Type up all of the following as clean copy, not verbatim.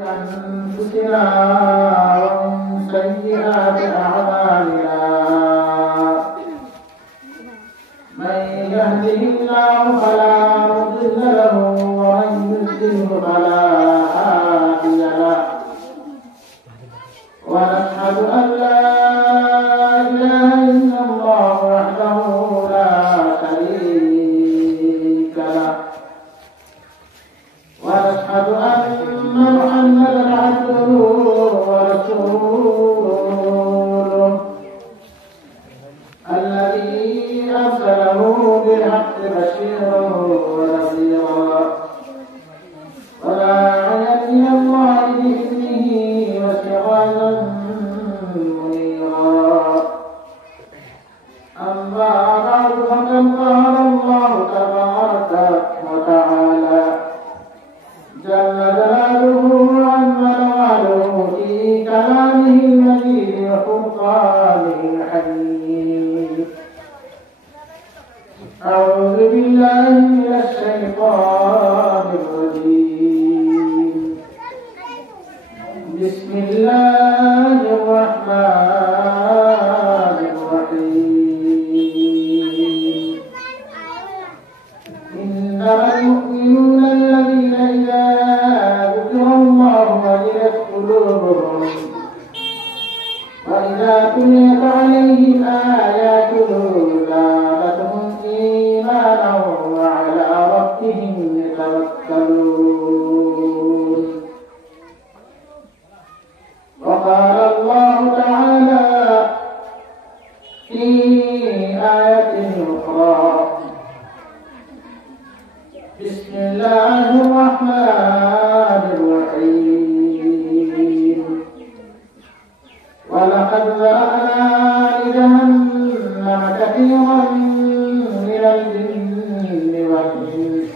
أنفسنا ومن سيئات أعمالنا من يهده الله فلا مضل له ومن يضلل فلا هادي له ونشهد أن لا إله إلا الله وحده لا شريك له ونشهد أن محمدا عبده ورسوله الذي أرسله بالحق بشيرا ونذيرا وداعيا إلى الله بإذنه وسراجا منيرا أما بعد فقد قال الله تبارك وتعالى جل جلاله وعظم نواله في كلامه المجيد وفرقانه الحميد. أعوذ بالله من الشيطان الرجيم. بسم الله الرحمن الرحيم. إنما المؤمنون الذين إذا ذكر الله وجلت قلوبهم وإذا تليت عليهم آياته زادتهم إيمانا وعلى ربهم يتوكلون. وقال الله تعالى في آية أخرى بسم الله الرحمن الرحيم. ولقد ذرأنا لجهنم كثيرا من الجن والإنس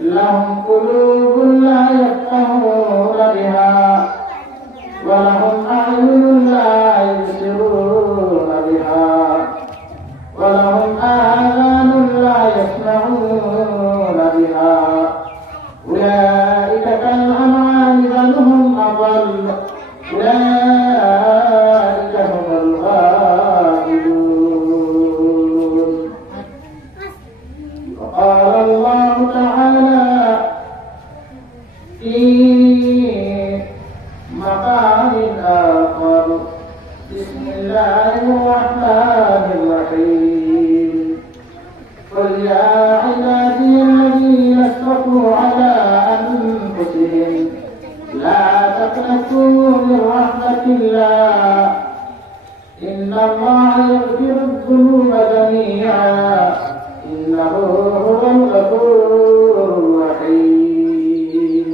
لهم قلوب لا يفقهون بها ولهم أعين لا يبصرون بها ولهم آذان لا يسمعون بها أولئك كالأنعام بل هم أضل أولئك هم الغافلون. وقال الله تعالى في مقام آخر بسم الله الرحمن الرحيم. قل يا عبادي الذين اسرفوا على أنفسهم لا تقنطوا من رحمة الله إن الله يغفر الذنوب جميعا إنه هو الغفور الرحيم.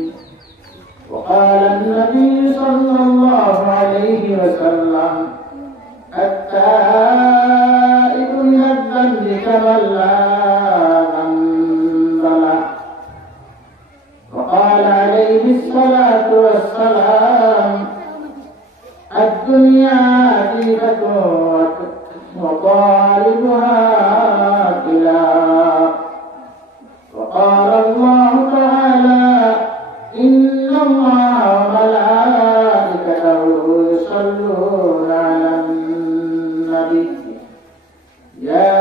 وقال النبي صلى الله عليه وسلم التائب من الذنب كمن لا ذنب له. وقال عليه الصلاة والسلام الدنيا عتيبة وطالبها كلاب. وقال الله تعالى إن الله وملائكته يصلون على النبي يا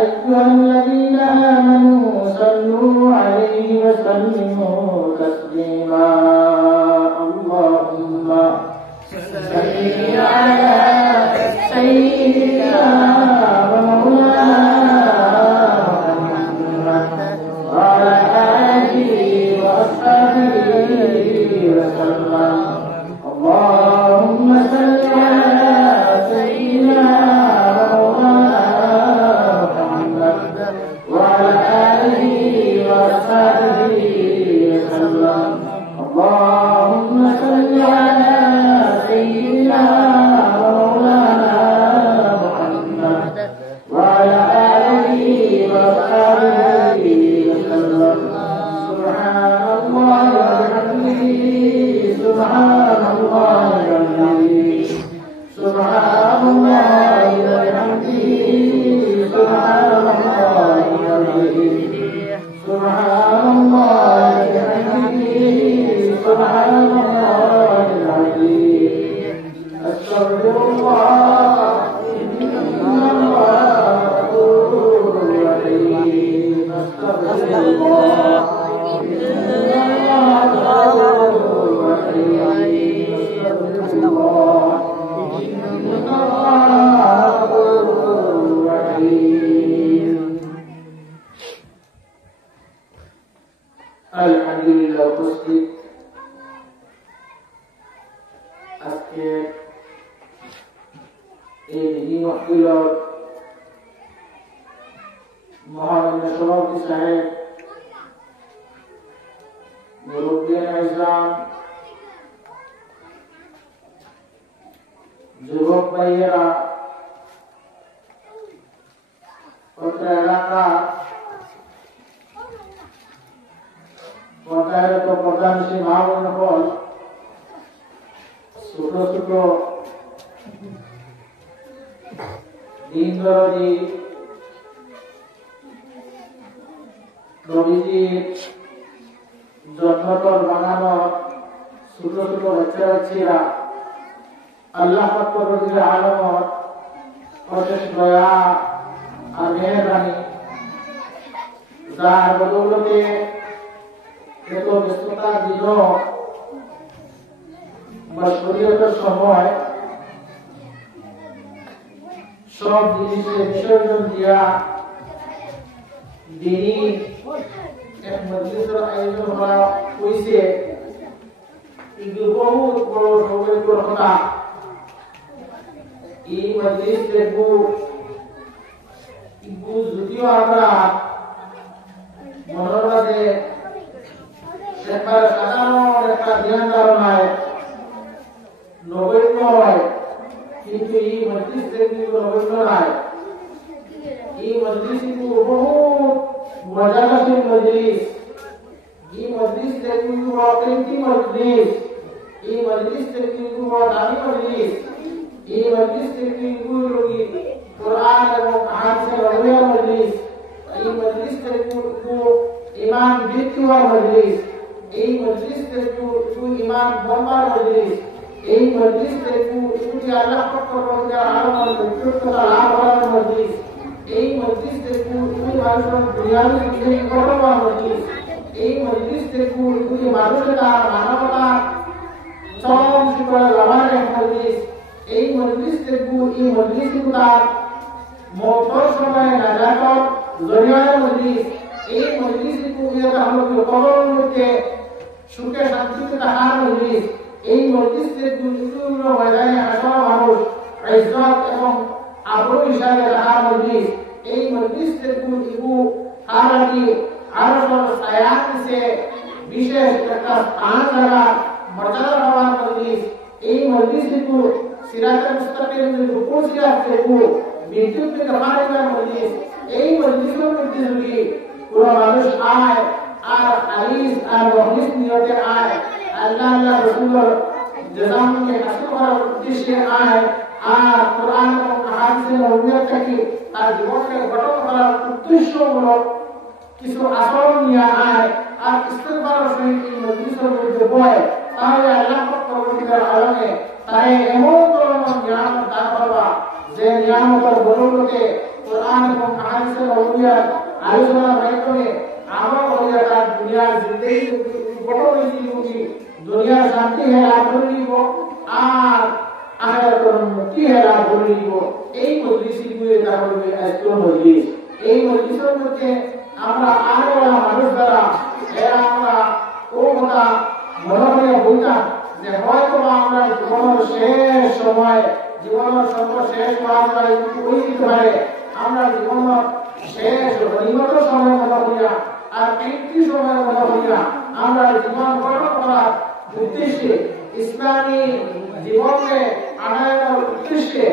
أيها الذين آمنوا صلوا عليه وسلموا تسليما. اللهم صل على سيدنا ومولانا محمد وعلى آله وأصحابه وسلم. اللهم صل على الله العظيم أستغفر الله إن الله غفور رحيم أستغفر الله إن الله غفور رحيم أستغفر الله إن الله غفور رحيم الحمد لله উপস্থিত আজকে এই দিনী মাহফিলত মহামান্য সভাপতি সাহেব মুরব্বিয়ান ইসলাম যুবক ভাইয়েরা অত্র এলাকা পঞ্চায়েত প্রধানশী মহামান্য ফল ছোট ছোট দিন দরদি নবীজির জন্মতল বানানো ছোট ছোট বাচ্চা বাচ্চিরা আল্লাহ পাকের আলমত অশেষ দয়া আর মেহেরবানি যার বদৌলতে এত ব্যস্ততার দিন বা শরীয়তের সময় সব জিনিসের বিসর্জন দিয়া দিনই এক মজলিসের আয়োজন করা হয়েছে কিন্তু বহুত বড় সৌভাগ্যের কথা এই মজলিস দেখবো কিন্তু যদিও আমরা মনের মাঝে একবার সাধারণ একটা ধ্যান ধারণায় নগণ্য হয় কিন্তু এই মজলিস দেখবো নগণ্য নয় এই মজলিস কিন্তু বহুত মজাদার মজলিস এই মজলিস দেখবো অত্যন্ত মজলিস এই মজলিস দেখবো দামি মজলিস এই মজলিস দেখবো কোরআন এবং হাদিসের রওয়া মজলিস এই মজলিস দেখবো ঈমান বৃদ্ধি হওয়ার মজলিস এই মজলিস দেখবো ঈমান বড়ার মজলিস এই মজলিস দেখবো আল্লাহ পাকের আলমের বিশুদ্ধতা লাভ করার মজলিস এই মজলিস দেখবো মানুষের দুনিয়াবি জিন্দেগি গড়ার মজলিস এই মজলিস দেখবো মানুষের মানবতা চরম শিখরে লাভার মজলিস এই মজলিস দেখবো এই মজলিস তার মৌতের সময় নাজাতের জরিয়ার মজলিস এই মজলিস দেখবো আমরা কবরের মধ্যে সুখে শান্তিতে থাকার মজলিস এই মজলিস দেখবো ময়দানে হাসর মানুষ ইজ্জত এবং আবরু হিসাবে থাকার মজলিস এই মজলিস দেখবো ইবু হারাদি আরশের ছায়া নিচে বিশেষ একটা স্থান জায়গা মর্যাদা পাওয়ার মজলিস এই মজলিস দেখবো সিরাতুল মুস্তাকিমের রুকু সিরাত দেখবো বিদ্যুৎ থেকে পানির মজলিস এই মজলিসের মধ্যে যদি পুরো মানুষ আয় আর হাদিস আর মজলিস নিয়তে আয় আল্লাহ আল্লাহ রাসূলের জাযাকে হাসিল করার উদ্দেশ্যে আয় আর কোরআন এবং হাদিসের নবুয়ত থেকে তার জীবনকে গঠন করার উদ্দেশ্যমূলক কিছু আচরণ নিয়ে আয় আর ইস্তেগফারের সহিত এই মজলিসের মধ্যে বয় তাহলে আল্লাহ পাকের আলমে তাই এমন ধরনের নিয়ামত দান করবা যে নিয়ামতের বদৌলতে কোরআন এবং হাদিসের নবুয়ত আলোচনার মাধ্যমে আমল হয়ে তার দুনিয়ার জিন্দেগি গঠন হয়ে যাবে দুনিয়ার শান্তি লাভ করে নিব আর আখিরাতের মুক্তি লাভ করে নিব এই মজলিসগুলো তাহলে আজকে মজলিস এই মজলিসের মধ্যে আমরা আরো মানুষ দ্বারা এরা আমরা ও কথা মনে হয়ে বলতাম যে হয়তো আমরা জীবনের শেষ সময় জীবনের সর্বশেষ মাস ওই দিতে পারে আমরা জীবনের শেষ নিকট সময় মনে হইয়া আর একটি সময় মনে হইয়া আমরা জীবন গঠন করার উদ্দেশ্যে ইসলামী জীবনে আনায়নের উদ্দেশ্যে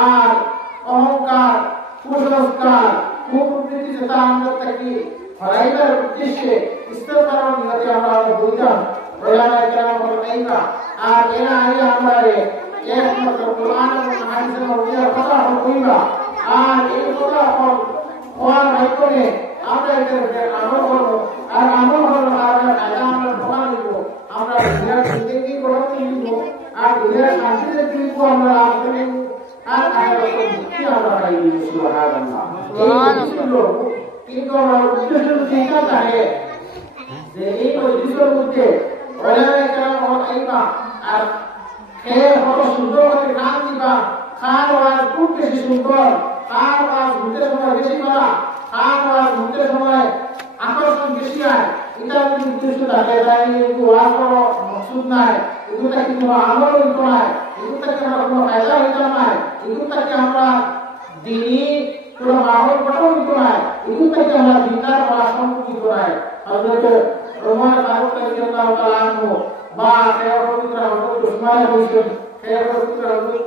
আর অহংকার কুসংস্কার কুপ্রবৃত্তি যেটা আমরা থাকি হরাইবার উদ্দেশ্যে ইস্তেগফারের নিয়তে আমরা বলতাম ওলামায়ে কেরাম বলেনরা আর এরা আইলে আমরা একমাত্র কোরআন এবং হাদিসের মধ্যে কথা কইবা আর এই কথা হওয়ার মাধ্যমে আমরা এদের আমল করব আর আমল হলো আমরা আল্লাহর ভগবান দিব আমরা দুনিয়ার জিন্দেগি করতে দিব আর দুনিয়ার শান্তিতে দিব আমরা আপনি আর আখিরাতে মুক্তি আমরা পাইব সুবহানাল্লাহ সুবহানাল্লাহ কিন্তু আমরা উদ্দেশ্য চিন্তা থাকে যে এই মজলিসের মধ্যে ওলামায়ে কেরাম আইবা আর খেয়ে কত সুন্দর করে গান দিবা খান আওয়াজ খুব বেশি সুন্দর খান আওয়াজ ঘুরতে সময় বেশি করা খান আওয়াজ ঘুরতে সময় আকর্ষণ বেশি হয় এটা যদি উদ্দেশ্য থাকে তাই কিন্তু ওয়াজ করা মকসুদ নাই এগুলো কি কোনো আমল হইতো না এগুলো থেকে আমরা কোনো ফায়দা হইতো না এগুলো থেকে আমরা দিনই কোনো মাহল গঠন হইতো না এগুলো থেকে আমরা দিনদার হওয়া সম্ভব হইতো না হযরত ওমর ফারুক রাদিয়াল্লাহু তাআলা আনহু বা পবিত্র হযরত উসমান হইছেন পবিত্র হযরত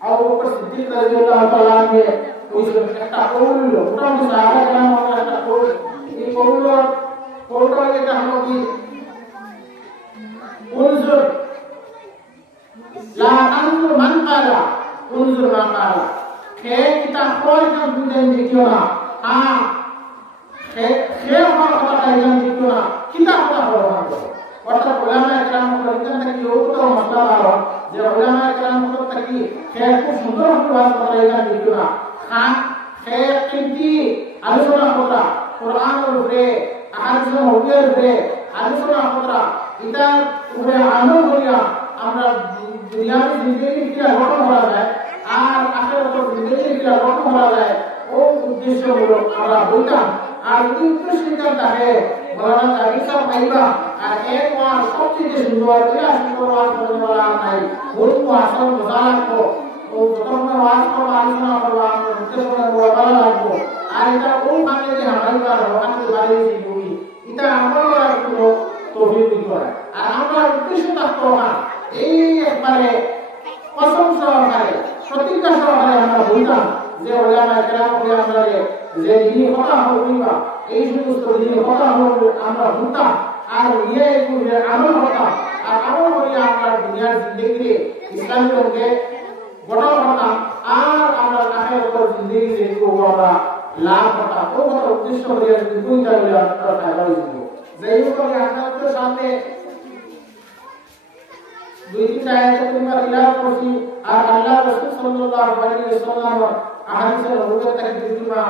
আবু বকর সিদ্দিক রাদিয়াল্লাহু তাআলা আনহু হইছেন একটা কৌল মোটামুটি সাহাবা কেরাম একটা কৌল এই কৌলটা এটা হলো কি উনজুর লা তানজুর মান কালা উনজুর মান কালা কে কিতা কয় না বুঝেন দেখিও না কে আমার কথা জানেন দেখিও না কিতা কথা বলবো অর্থাৎ উলামায়ে কেরাম বলেন নাকি ওটা মাসলা হলো যে উলামায়ে কেরাম বলেন নাকি কে খুব সুন্দর করে কথা জানেন দেখিও না কে কিন্তি আলোচনা করা কোরআনের উপরে আলোচনা উপরে আলোচনা করা এটা উপরে আমল করিয়া আমরা দুনিয়ার জিন্দেগি কি গঠন করা যায় আর আখিরাতের জিন্দেগি কি গঠন করা যায় ও উদ্দেশ্য হলো আমরা বলতাম আর এই উদ্দেশ্য থাকে বলা যায় সব পাইবা আর এক ওয়ার সবচেয়ে সুন্দর এটা সুন্দর ওয়াজ করতে বলা নাই বহুত আসল মজা লাগবো ও যখন ওয়াজ করবো আলোচনা করবো আমরা উদ্দেশ্য বলা লাগবো আর এটা ও মানে যে হামাইবার ওখানে বাড়ি দিবি এটা আমরা কোনো তৌফিক দিতে হয় আর আমরা উদ্দেশ্য থাকতো না এই একবারে প্রশংসা সহকারে প্রতিজ্ঞা সহকারে আমরা বলতাম যে ওলামায়ে কেরাম বলে আমরা যে দিন কথা হইবা এই সমস্ত দিন কথা আমরা বলতাম আর নিয়ে এগুলো আমল করতাম আর আমল করিয়া আমরা দুনিয়ার জিন্দেগিতে ইসলামের রঙে গঠন করতাম আর আমরা আখিরাতের জিন্দেগিতে আমরা লাভ করতাম ও কথা উদ্দেশ্য করিয়া যদি দুইটা বলে আমরা ফায়দা হইব যেই করে আপনাদের সামনে দুই তিনটা আয়াত তোমরা তিলাওয়াত করছি আর আল্লাহ রাসূল সাল্লাল্লাহু আলাইহি ওয়াসাল্লাম আহাদিসের রূপে থেকে দুইটা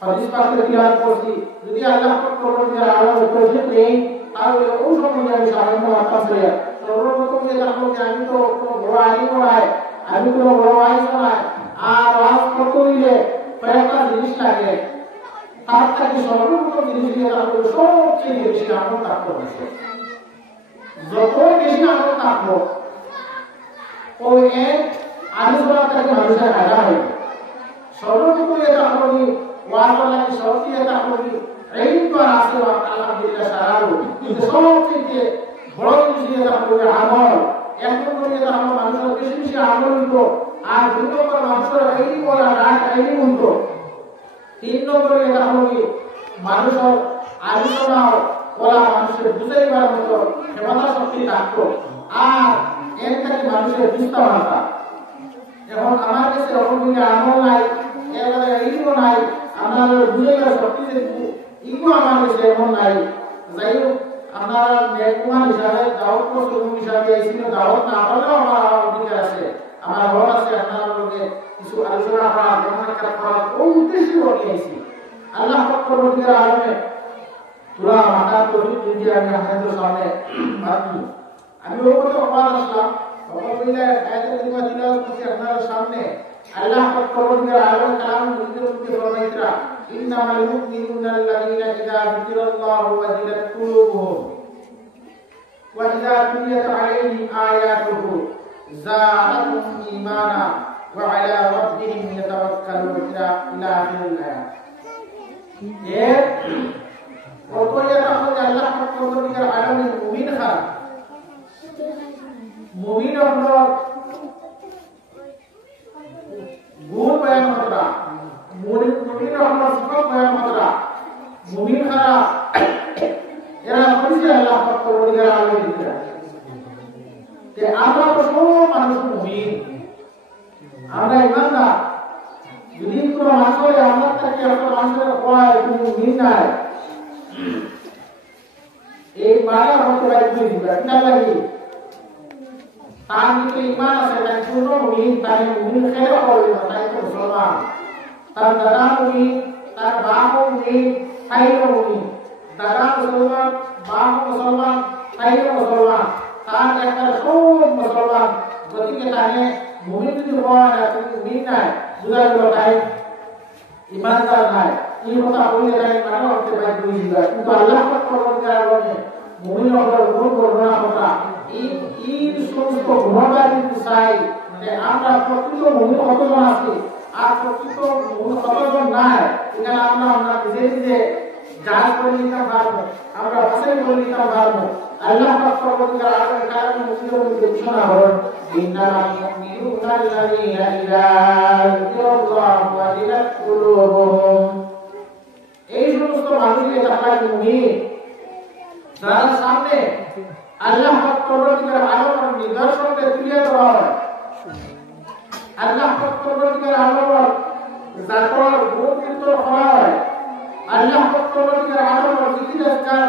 হাদিস পাক তিলাওয়াত করছি যদি আল্লাহ পাক কোরআনের আয়াত পড়তে নেই তাহলে ওই সময় আমি সামনে মাথা করে সর্বপ্রথম যে জানবো যে আমি তো কোনো বড় আলিম নয় আমি কোনো বড় আলিম নয় আর ওয়াজ করতে হইলে কয়েকটা জিনিস লাগে তার থেকে সর্বপ্রথম জিনিস দিয়ে তারপরে সবচেয়ে বেশি আমল থাকতে হবে যত বেশি আমল থাকবো ওই এক আলোচনা থেকে মানুষের ফায়দা হবে সর্বপ্রথম এটা হলো কি ওয়াজ লাগে সবচেয়ে এটা হলো কি এই তো আছে আলহামদুলিল্লাহ সারারো কিন্তু সবচেয়ে বড় জিনিস এটা হলো আমল এক নম্বর এটা হলো মানুষের বেশি বেশি আমল হইতো আর দুই নম্বর মানুষের এই বলা রাত এই হইতো তিন নম্বরে এটা হলো কি মানুষের আলোচনা বলা মানুষের বুঝাইবার মতো ক্ষমতা শক্তি থাকতো আর এর থেকে মানুষের বুঝতে পারতা এখন আমার কাছে ওরকম আমল নাই এবারে এইগুলো নাই আপনার বুঝাইবার শক্তি এগুলো আমার কাছে এমন নাই যাই হোক আপনারা নেকুমান হিসাবে দাওয়াত প্রস্তুত হিসাবে এসেছিল দাওয়াত না হলেও আমার অধিকার আছে আমার হল আছে আপনার লোকে কিছু আলোচনা করা ব্রহ্মকার করা ওই উদ্দেশ্য নিয়েছি আল্লাহ পাকের অধিকার আলমে পুরা মাথা তৌফিক দিয়ে আমি আপনাদের সামনে ভাবি আমি ওই কথা বলা আসলাম অপবিলে আয়াতের দিমা তিলাওয়াত করছি আপনাদের সামনে আল্লাহ পাকের অধিকার আলমে কালাম নিজের মধ্যে ফরমাইতরা ইন্নামাল মুমিনুনা আল্লাযীনা ইযা যিকিরাল্লাহু ওয়াজিলাত কুলুবুহুম ওয়া ইযা তুলিয়াত আলাইহিম আয়াতুহু زادتهم إيمانا وعلى ربهم يتوكلون إلى آخر الآية. وقوله تعالى الله سبحانه وتعالى المؤمن خير. مؤمن الله গুণ বয়ান করা, মুমিন Allah সিফাত বয়ান করা, মুমিন খারাপ এরা হচ্ছে আল্লাহ সবচেয়ে বড় আলো দিতে। আমরা তো সব মানুষ মুমিন, আমরা ইমানদার। যদি কোনো মানুষের আমরা থেকে একটা মানুষের হয় তুমি মুমিন নাই এই মানা হতে পারে দুই দিবা কিনা লাগি তার ভিতরে ঈমান আছে তাই পূর্ণ মুমিন তাই মুমিন খেলা করবে তাই তো মুসলমান তার দাদা মুমিন তার বাপ মুমিন তাই মুমিন দাদা মুসলমান বাপ মুসলমান তাই মুসলমান তার একটা সব মুসলমান গতিকে তাকে মুমিন যদি হয় না তুমি মুমিন নাই বুঝা গেল তাই ইমানদার নাই এই কথা বলে তাই মানা হতে পারে দুই দিবা কিন্তু আল্লাহ পাক পরবর্তীকালে বলে মুমিন হওয়ার গুণ বর্ণনা কথা এই সমস্ত গুণাবলী কিন্তু চাই যে আমরা প্রকৃত মুমিন কতজন আছি আর প্রকৃত মুমিন কতজন নাই এখানে আমরা নিজে যাচ করে নিতে পারবো আমরা বাছাই করে নিতে পারবো আল্লাহ পাক পরবর্তীকালে আরো কারণে মুসলিমদের ঘোষণা হলো ইন্নাল মুমিনুনা আল্লাযীনা ইযা যুকিরাল্লাহু ওয়াজিলাত কুলুবুহুম এই সমস্ত মানুষকে যারা মুমিন যারা সামনে আল্লাহ পাক পরবর্তীকালে আলোর নিদর্শনকে তুলে ধরা হয় আল্লাহ পাক পরবর্তীকালে আলোর জাতর গুণ কীর্তন করা হয় আল্লাহ পাক পরবর্তীকালে আলোর জিকির-আজকার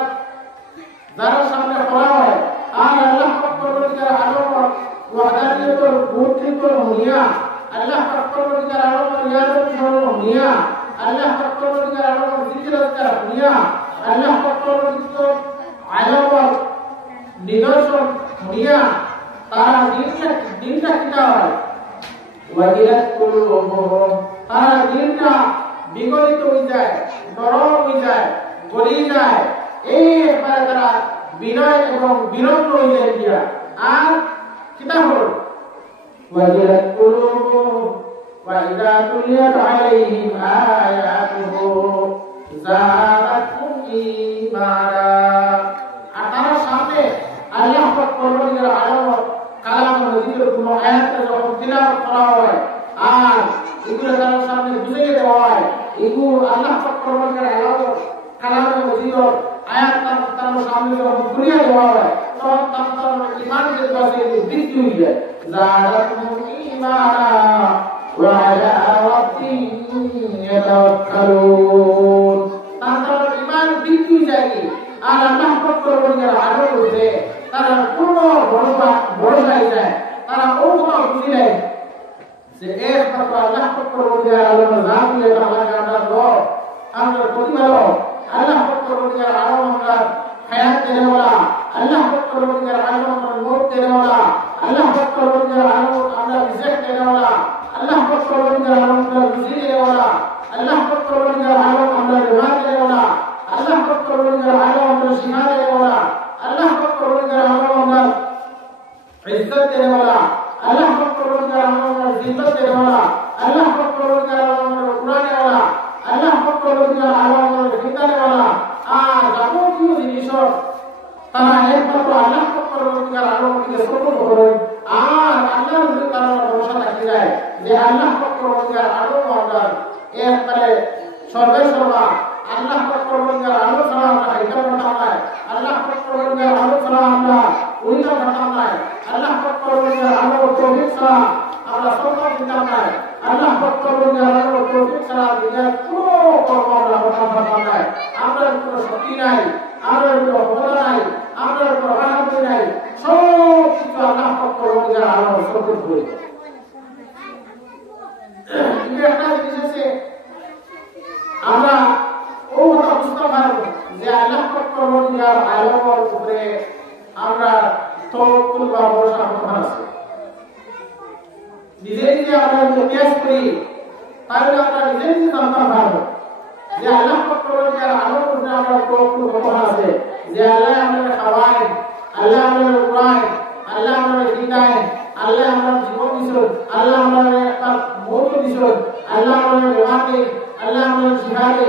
যারা সামনে করা হয় আর আল্লাহ পাক পরবর্তীকালে আলোর ওয়াহদানিয়তের গুণ কীর্তন হইয়া আল্লাহ পাক পরবর্তীকালে আলোর রিয়াজত স্মরণ হইয়া আল্লাহ পাক পরবর্তীকালে আলোর জিকির-আজকার হইয়া আল্লাহ পাক পরবর্তীকালে আলোর নিদর্শন হইয়া তারা দিনটা কিনা হয় ওয়াজিলাত কুলুবুহুম তারা দিনটা বিগলিত হয়ে যায় নরম হয়ে যায় গলিয়ে যায় এই একবারে তারা বিনয় এবং বিনম্র হয়ে যায় দিয়া আর কিতা হল ওয়াজিলাত কুলুবুহুম ওয়া ইযা তুলিয়াত আলাইহিম আয়াতুহু যাদাতুহুম ঈমানা আর তারা সামনে আল্লাহ পাক পরবর্তীকালে আলামত কালাম নজিরের কোন আয়াতকে যখন তিলাওয়াত করা হয় আর এগুলো তার সামনে বুঝিয়ে দেওয়া হয় এগুলো আল্লাহ পাক পরবর্তীকালে আলামত কালাম নজিরের আয়াত তার সামনে যখন বুঝিয়ে দেওয়া হয় তখন তার ঈমানের কাছে বৃদ্ধি হয়ে যায় যাদাতুহুম ঈমানা ওয়া আলা রাব্বিহিম ইয়াতাওয়াক্কালুন তার ঈমান বৃদ্ধি হয়ে যায় আর আল্লাহ পাক পরবর্তীকালে আলোর উপরে তারা পূর্ণ ভরসা যায় তারা কোনো বুঝি নাই যে একমাত্র আল্লাহ পাক পরবর্তীকালে আলোর নাম দিয়ে আল্লাহ আমরা রব আমরা প্রতিপালক আল্লাহ পাক পরবর্তীকালে আলো আমরা হায়াত দেনেওয়ালা আল্লাহ পাক পরবর্তীকালে আলো আমরা নূর দেনেওয়ালা আল্লাহ পাক পরবর্তীকালে আলো আমরা রিজিক দেনেওয়ালা আল্লাহ পাক পরবর্তীকালে আলো আমরা রুজি দেনেওয়ালা আল্লাহ পাক পরবর্তীকালে আলো আমরা রিওয়াজ দেনেওয়ালা আল্লাহ পাক পরবর্তীকালে আলো আমরা শিফা দেনেওয়ালা আল্লাহ পাক পরবর্তীকালে আলো আমরা ইজ্জত দেনেওয়ালা আল্লাহ পাক পরবর্তীকালে আলো আমরা জিন্নত দেনেওয়ালা আল্লাহ পাক পরবর্তীকালে আলো আমরা উড়ানেওয়ালা আল্লাহ পাক পরবর্তীকালে আলো আমরা খিতানেওয়ালা আর যাবতীয় জিনিস তারা একমাত্র আল্লাহ পাক পরবর্তীকালে আলোকে সফল করে আর আল্লাহর উপরে তারা ভরসা রাখতে যায় যে আল্লাহ পাক পরবর্তীকালে আলো আমরা একবারে সর্বেসর্বা আল্লাহ পাক পরবর্তীকালে আলো ছাড়া আমরা এটা করতাম না আল্লাহ পাক পরবর্তীকালে আলো ছাড়া আমরা ওইটা করতাম না আল্লাহ পাক পরবর্তীকালে আলো তৌফিক ছাড়া আমরা সফল দিতাম না আল্লাহ পাক পরবর্তীকালে আলো তৌফিক ছাড়া দুনিয়ার কোনো কর্ম আমরা করতাম না আমরা কোনো শক্তি নাই আমরা কোনো ক্ষমতা নাই আমরা কোনো রাহত নাই সব কিছু আল্লাহ পাক পরবর্তীকালে আলো সফল করে এই একটা জিনিস আছে আমরা ও কথা বুঝতে পারবো যে আল্লাহ পাক পরবর্তীকালে আলোর উপরে আমরা তাওয়াক্কুল বা ভরসা করতে আছে নিজে আমরা অভ্যাস করি তাহলে আমরা নিজে জানতে পারবো যে আল্লাহ পাক পরবর্তীকালে আলোর উপরে আমরা তাওয়াক্কুল করতে আছে যে আল্লাহ আমাদের খাওয়ায় আল্লাহ আমাদের উড়ায় আল্লাহ আমাদের দিদায় আল্লাহ আমাদের জীবন দিছেন আল্লাহ আমাদের একটা মৌত দিছেন আল্লাহ আমাদের রিওয়াজে আল্লাহ আমাদের শিফায়ে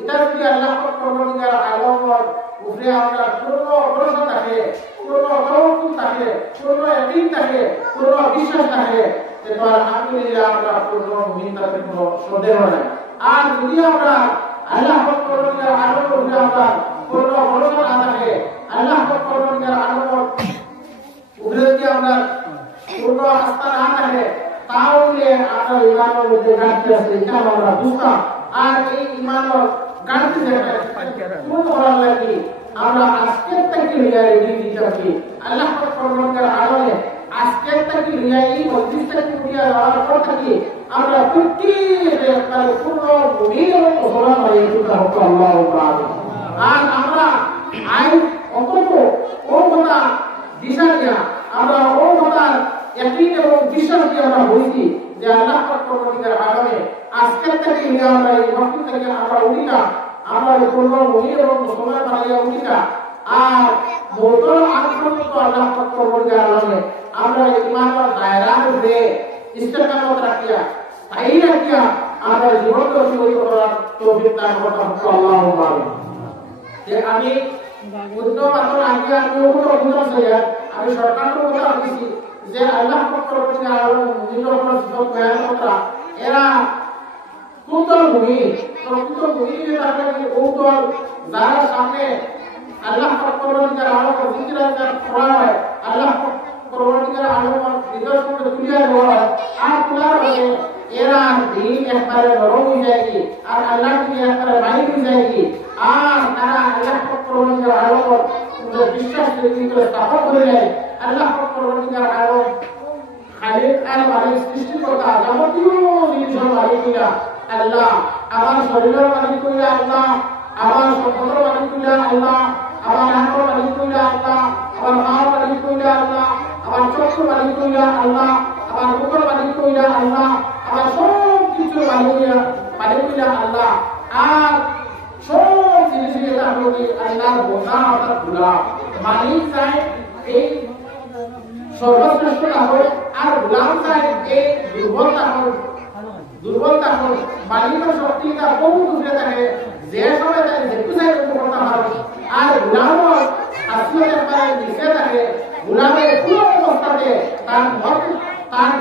এটা যদি আল্লাহ পাক পরবর্তীকালে আলোর উপরে আমরা পূর্ণ ভরসা থাকে পূর্ণ তাওয়াক্কুল থাকে পূর্ণ ইয়াকিন থাকে পূর্ণ বিশ্বাস থাকে যে তো আলহামদুলিল্লাহ আমরা পূর্ণ মুমিন তাতে কোনো সন্দেহ নাই আর যদি আমরা আল্লাহ পাক পরবর্তীকালে আলোর উপরে আমরা পূর্ণ ভরসা না থাকে আল্লাহ পাক পরবর্তীকালে আলোর উপরে যদি আমরা পূর্ণ আস্থা না থাকে তাহলে আমরা ইমানের মধ্যে ঘাটতি আছে এটা আমরা বুঝতাম আর এই ইমানের ঘাটতি যেটা কোন করার লাগি আমরা আজকের থেকে রেডি দিতেছি আল্লাহ পাক পরবর্তীর আলোকে আজকের থেকে এই মজলিস থেকে উঠিয়ে যাওয়ার পর থেকে আমরা প্রত্যেকে তার পূর্ণ ভূমির মুসলমান হয়ে উঠতে হবে আল্লাহু তাআলা। আর আমরা আইন অন্তত ও কথা দিশা দিয়া আমরা ও কথা ইয়াকিন এবং বিশ্বাস দিয়ে আমরা বলছি যে আল্লাহ পাক পরবর্তীর আলোকে আজকের থেকে আমরা এই মসজিদ থেকে আমরা উঠিনা আমরা পূর্ণ ভূমি এবং মুসলমান বানাইয়া উঠিনা আর মোটর আক্রমণ আল্লাহ পাক পরবর্তীর আলোকে আমরা ইমানের দায়রার মধ্যে ইস্তেকামত রাখিয়া তাই রাখিয়া আমরা জীবনকে অতিবাহিত করার তৌফিক দান করতে হবে আল্লাহু তাআলা। যে আমি উদ্যমাত্র আগে আমি অভিযোগ ছিলাম আমি সরকারকে কথা বলেছি যে আল্লাহ পাক পরবর্তী আলো নির্ভর সব বয়ান করা এরা কুতল ভূমি তাকে কৌতল যারা সামনে আল্লাহ পাক পরবর্তী আলো জিকির করা হয় আল্লাহ পরবর্তীকালে আলোচনা নিদর্শন তুলে দেওয়া হয় আর তোলার পরে এরা দিন একবারে নরম হয়ে যায় আর আল্লাহ কি একবারে মাইক হয়ে যায় আর তারা আল্লাহ পরবর্তীকালে আলোচনা বিশ্বাস করে স্থাপন করে যায় আল্লাহ পরবর্তীকালে আলোচনা খালিক আর মালিক সৃষ্টিকর্তা যাবতীয় জিনিসের মালিক হইয়া আল্লাহ আমার শরীরের মালিক হইয়া আল্লাহ আমার সম্পদের মালিক হইয়া আল্লাহ আমার হাতের মালিক হইয়া আল্লাহ আমার পায়ের মালিক হইয়া আল্লাহ আমার চোখের মালিক হইয়া আল্লাহ আমার মুখের মালিক হইয়া আল্লাহ আমার সব কিছুর মালিক হইয়া আল্লাহ আর সব জিনিসের আল্লাহর বোঝা অর্থাৎ গুলাম মালিক চাই এই সর্বশ্রেষ্ঠ হবে আর গুলাম চাই এই দুর্বলতা হবে মালিকের শক্তিটা বহু দূরে থাকে যে সময় তাই যেটু চাই করতে হবে আর গুলামের আসলের পায়ে নিচে থাকে গুলামের পুরো অবস্থাতে তার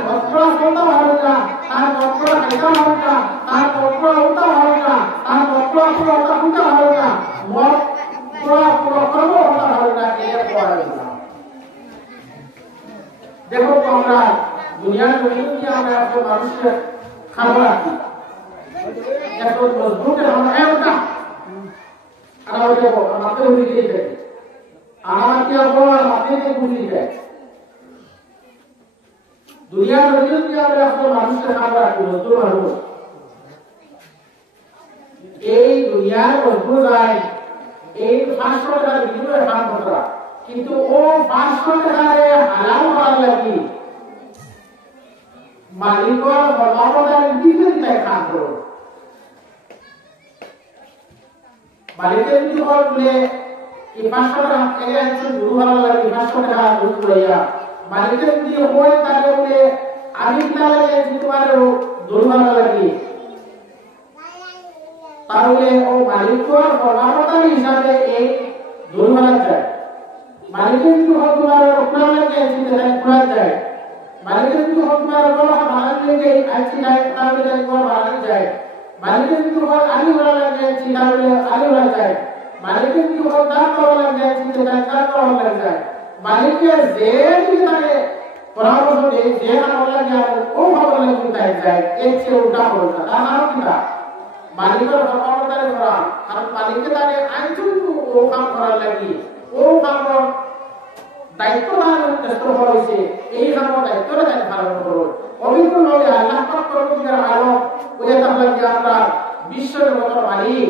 ভদ্র সন্ধ্যা হবে না তার ভদ্র খাইতা হবে না তার ভদ্র উঠা হবে না তার ভদ্র পুরো উঠা হবে না পুরো কর্ম হতে হবে না এর পরে দেখো আমরা দুনিয়ার মধ্যে আমরা একটা মানুষের খাবার আছি এত মজবুত আমরা একটা আর আমাকে উড়িয়ে দিতে আমাকে আবার আপনাকে বুঝিয়ে দেয় দুনিয়ার মধ্যে আমরা একটা মানুষের খাবার আছি মজবুত মানুষ এই দুনিয়ার মজবুত যায় এই 500 টাকার বিনিময়ে কাম করা কিন্তু ও 500 টাকারে হালাল করার লাগি মালিকর বলাবদার দিতে দিতে কাম করো মালিকের কি বলে এই 500 টাকা এর একজন গুরু ভালো লাগে 500 টাকা গুরু লইয়া মালিকের কি হয় তাহলে বলে আমি কি লাগে তোমার গুরু ভালো লাগে তাহলে ও মালিকর বলাবদার হিসাবে এই গুরু ভালো যায় মালিকের কি হয় তোমার উপরা লাগে সেটা পুরা যায় মালিকের কি হয় তোমার বড় ভালো লাগে আইছি যায় তাহলে একবার ভালো যায় মালিকের কি হয় আলী ভালো লাগে সেটা বলে আলী ভালো যায় মালিকের কি হয় দান ভালো লাগে সেটা দান ভালো লাগে মালিকের যে দিকে থাকে পরামর্শ দেয় যে ভালো লাগে ও ভালো লাগে তাই যায় এর চেয়ে উল্টা হলো না তার নাম কি না মালিকের ফরমানদারি করা আর মালিকের দ্বারা আইনজীবী ও কাম করার লাগি ও কাম দায়িত্ব পালন চেষ্টা হয়েছে এই কাম দায়িত্বটা তাই পালন করো অভিজ্ঞ নয় আল্লাহ পাক পরবর্তীকালে আলো ওই তাহলে আমরা বিশ্ব জগতের মালিক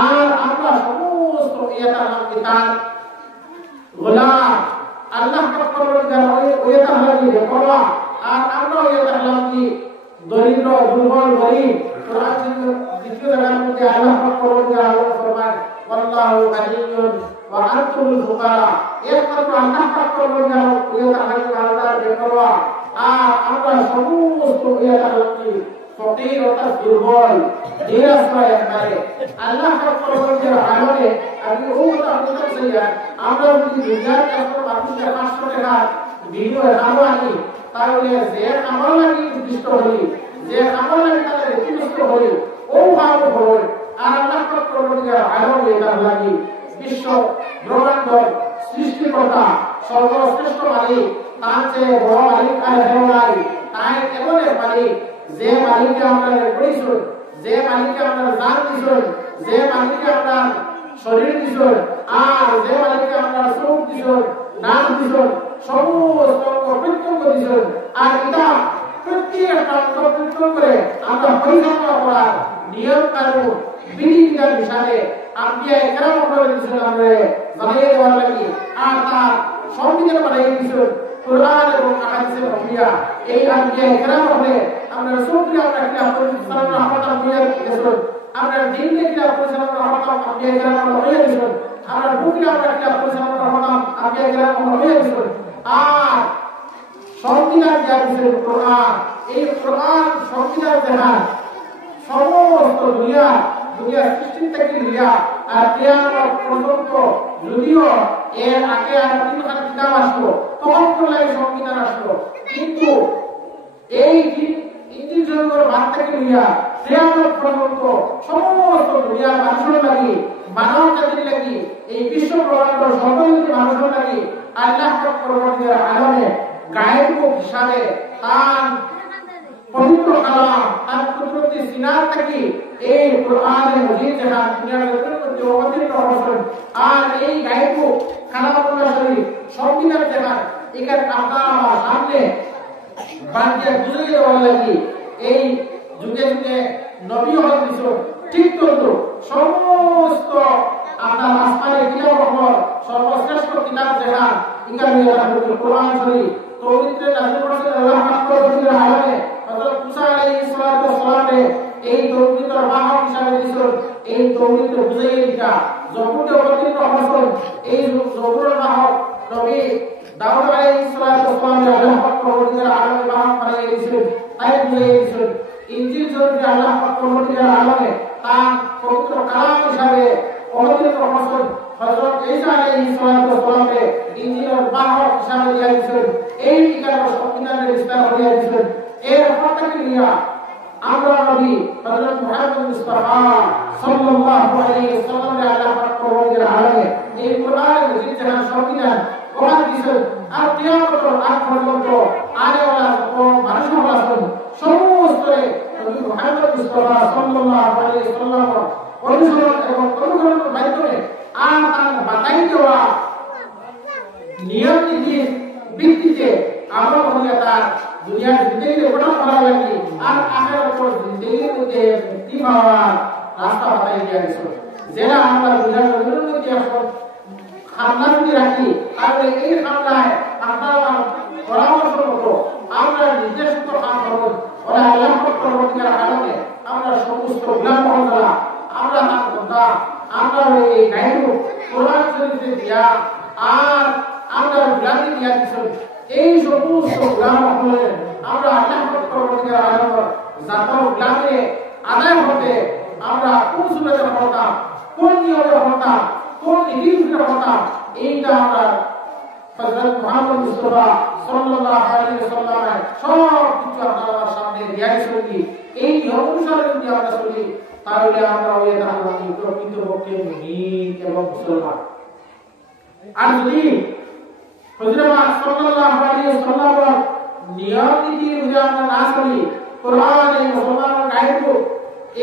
আর আমরা সমস্ত ইয়াতার কিতাব গোলাম আল্লাহ পাক পরবর্তীকালে ওই তাহলে দেখবা আর আমরা ওই তাহলে দরিদ্র দুর্বল গরিব দ্বিতীয় জায়গার মধ্যে আল্লাহ পাক পরবর্তীকালে আলো ফরমান আল্লাহু গানিয়্যুন ওয়া আনতুমুল ফুকারা একমাত্র আল্লাহ পাক পরবর্তীকালে ওই তাহলে আল্লাহ দেখবা আর আমরা সমস্ত ইয়াতাকে ফকির অর্থাৎ দুর্বল নিরাশ্রয় একবারে আল্লাহ পাক পরবর্তীকালে আলোকে আমি ওটা আপনাদের সাথে আমরা যদি দুনিয়ার কাছে মানুষের 500 টাকা ভিডিও দেখাবো আনি তাহলে যে আমার লাগি উদ্দিষ্ট হই যে আমার লাগি তাদের উদ্দিষ্ট হই ও ভালো হই আর আল্লাহ পাক পরবর্তীকালে আলোকে এটা লাগি বিশ্ব ব্রহ্মাণ্ড সৃষ্টিকর্তা সর্বশ্রেষ্ঠ মালিক তার চেয়ে বড় মালিক আর হেও নাই তাই এমন এক মালিক যে মালিককে আমরা করেছেন যে মালিককে আমরা জান দিয়েছেন যে মালিককে আমরা শরীর দিছেন আর যে মালিককে আমরা চোখ দিছেন নাক দিছেন সমস্ত প্রত্যঙ্গ দিছেন আর এটা প্রত্যেকটা অঙ্গ প্রত্যঙ্গ করে আমরা পরিচালনা করার নিয়ম কানুন বিধিবিধান হিসাবে আম্বিয়া একরাম করে দিছেন আমরা জানিয়ে দেওয়ার লাগি আর তার সংবিধান বানিয়ে দিছেন কোরআন এবং হাদিসের আম্বিয়া এই আম্বিয়া একরাম হলে আমরা রাসূলকে আমরা কিতাব পরিচালনা হতাম হয়ে গেছেন আমরা দিনকে কিতাব পরিচালনা হতাম আম্বিয়া একরাম হয়ে গেছেন আমরা বুকে আমরা কিতাব পরিচালনা হতাম আম্বিয়া একরাম হয়ে গেছেন আর সংবিধান যা দিছেন কোরআন এই কোরআন সংবিধান দেখা সমস্ত দুনিয়া সৃষ্টি থেকে নিয়া আর কিয়ামত পর্যন্ত যদিও এর আগে আর তিনখান কিতাব আসলো তখন করলে সংবিধান আসলো কিন্তু এই ইঞ্জিল জগতের ভাগ থেকে নিয়া কিয়ামত পর্যন্ত সমস্ত দুনিয়ার মানুষের লাগি মানব জাতির লাগি এই বিশ্ব ব্রহ্মাণ্ড সকলের মানুষের লাগি আল্লাহ পাক পরবর্তীর আলমে গায়েব হিসাবে তার পবিত্র কালাম তার কুদরতি সিনার থেকে এই কোরআনে মজিদ জাহান দুনিয়ার মধ্যে অবতীর্ণ হয়েছেন আর এই গায়েব কালামুল্লাহ শরীফ সংবিধান জাহান এখানে আপনারা আমার সামনে বানিয়ে বুঝিয়ে দেওয়ার লাগি এই যুগে যুগে নবী হল দিছো ঠিক তো সমস্ত আপনার আসমানে কিতাব হল সর্বশ্রেষ্ঠ কিতাব জাহান এখানে কোরআন শরীফ তৌহিদের নাযিল করেছেন আল্লাহ পাক রব্বুল আলামিন হযরত মুসা আলাইহিস সালাতু ওয়াস সালামে এই তৌহিদের বাহক হিসাবে দিছেন এই তৌহিদ বুঝাইয়া জবুরে অবতীর্ণ হয়েছেন এই জবুরের বাহক নবী দাউদ আলাইহিস সালাতু ওয়াস সালামে আল্লাহ পাক রব্বুল আলামিন বাহক বানিয়ে দিয়েছেন তাই বুঝাইয়া দিয়েছেন ইনজিল শরীফে আল্লাহ পাক রব্বুল আলামিন তার পবিত্র কালাম হিসাবে অবতীর্ণ হয়েছেন হযরত ঈসা আলাইহিস সালাতু ওয়াস সালামে ইনজিলের বাহক হিসাবে দিয়েছেন এই কিতাবের সংবিধানের বিস্তার হয়ে দিয়েছেন এর পতাকা নিয়া আমরা নবী হযরত মুহাম্মদ মুস্তাফা সাল্লাল্লাহু আলাইহি ওয়াসাল্লাম আল্লাহ পাক রব্বুল আলামিন এই কোরআনের মজিদ জাহান সংবিধান কোরআন দিয়েছেন আর কিয়ামতের আগ পর্যন্ত আনেওয়ালা মানুষ আছেন সমস্ত নবী মুহাম্মদ মুস্তাফা সাল্লাল্লাহু আলাইহি ওয়াসাল্লাম অনুসরণ এবং অনুকরণের মাধ্যমে আর তার বাতাই দেওয়া নিয়ম নীতির ভিত্তিতে আমরা হইয়া তার দুনিয়ার জিন্দেগিতে প্রদান করা লাগে আর আখিরাতের জিন্দেগির মধ্যে মুক্তি পাওয়ার রাস্তা বাতাই দেওয়া গেছে যেটা আমরা দুনিয়ার জমিনের মধ্যে এখন খামলা যদি রাখি তাহলে এই খামলায় আপনারা পরামর্শ মতো আমরা নির্দেশিত কাজ করব ওরা আল্লাহ পরবর্তীকার আলোকে আমরা সমস্ত গুলাম মহল্লা আমরা তার কথা আমরা এই গাইড কোরআন শরীফে দিয়া আর আমরা গুলামি দিয়া দিচ্ছি এই সমস্ত গুলাম হলে আমরা আল্লাহ পরবর্তীকার আলোকে জাতীয় গুলামে আদায় হতে আমরা কোন সুরতে হতাম কোন নিয়মে হতাম কোন নীতিতে হতাম এইটা আমরা হযরত মুহাম্মদ মুস্তাফা সাল্লাল্লাহু আলাইহি ওয়াসাল্লাম সব কিছু আপনাদের সামনে রিয়াইসলি এই নিয়ম অনুসারে যদি আমরা চলি তাহলে আমরা ওই দাঁড়ানি প্রকৃত পক্ষে মুমিন এবং মুসলমান আর যদি হযরত সাল্লাল্লাহু আলাইহি ওয়াসাল্লাম নিয়ম নীতি বুঝে আমরা না চলি কোরআন এই মুসলমানের গাইড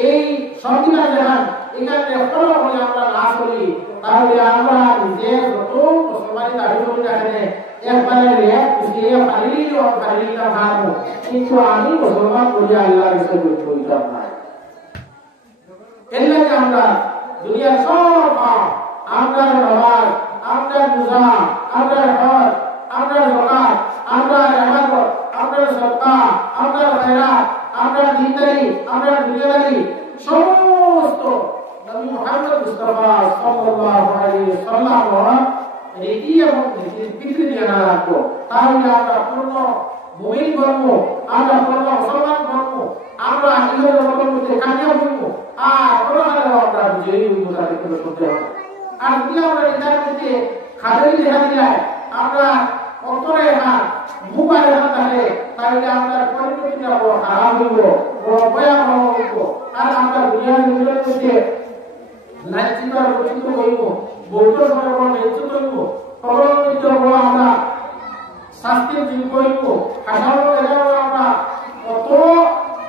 এই সংবিধান জাহান এখানে ফলো করে আমরা না চলি তাহলে আমরা নিজে যত মুসলমানি দাবি করি রাখেন একবারে রেপ বুঝিয়ে পারিলিটা ভাবো কিন্তু আমি মুসলমান বলি আল্লাহর কাছে বলতাম না এর লাগে আমরা দুনিয়ার সব আমরা নামাজ আমরা রোজা আমরা হজ আমরা যাকাত আমরা ইবাদত আমরা সাদকা আমরা খায়রাত আমরা দিনদারি আমরা দুনিয়াদারি সমস্ত নবী মুহাম্মদ মুস্তাফা সাল্লাল্লাহু আলাইহি ওয়াসাল্লাম রীতি এবং নীতির বিকৃতি না রাখবো তাহলে আমরা পূর্ণ মুমিন বনব আমরা পূর্ণ মুসলমান বনব আমরা ইহলোক মধ্যে কামিয়াব হইব আর পরকালে আমরা বিজয়ী হইব তাদের কোনো সন্দেহ নেই আর যদি আমরা এটার মধ্যে খাদেরি দেখা যায় আমরা অন্তরে হাত মুবারে হাত থাকে তাহলে আমরা পরিণতিটা বড় খারাপ হইব বড় ভয়াবহ হইব আর আমরা দুনিয়ার মধ্যে লাঞ্ছিত বঞ্চিত হইব বৌদ্ধ সময় বড় লাঞ্ছিত হইব পরবর্তীতে বড় আমরা শাস্তির যোগ্য হইব সাধারণ এলাকায় আমরা কত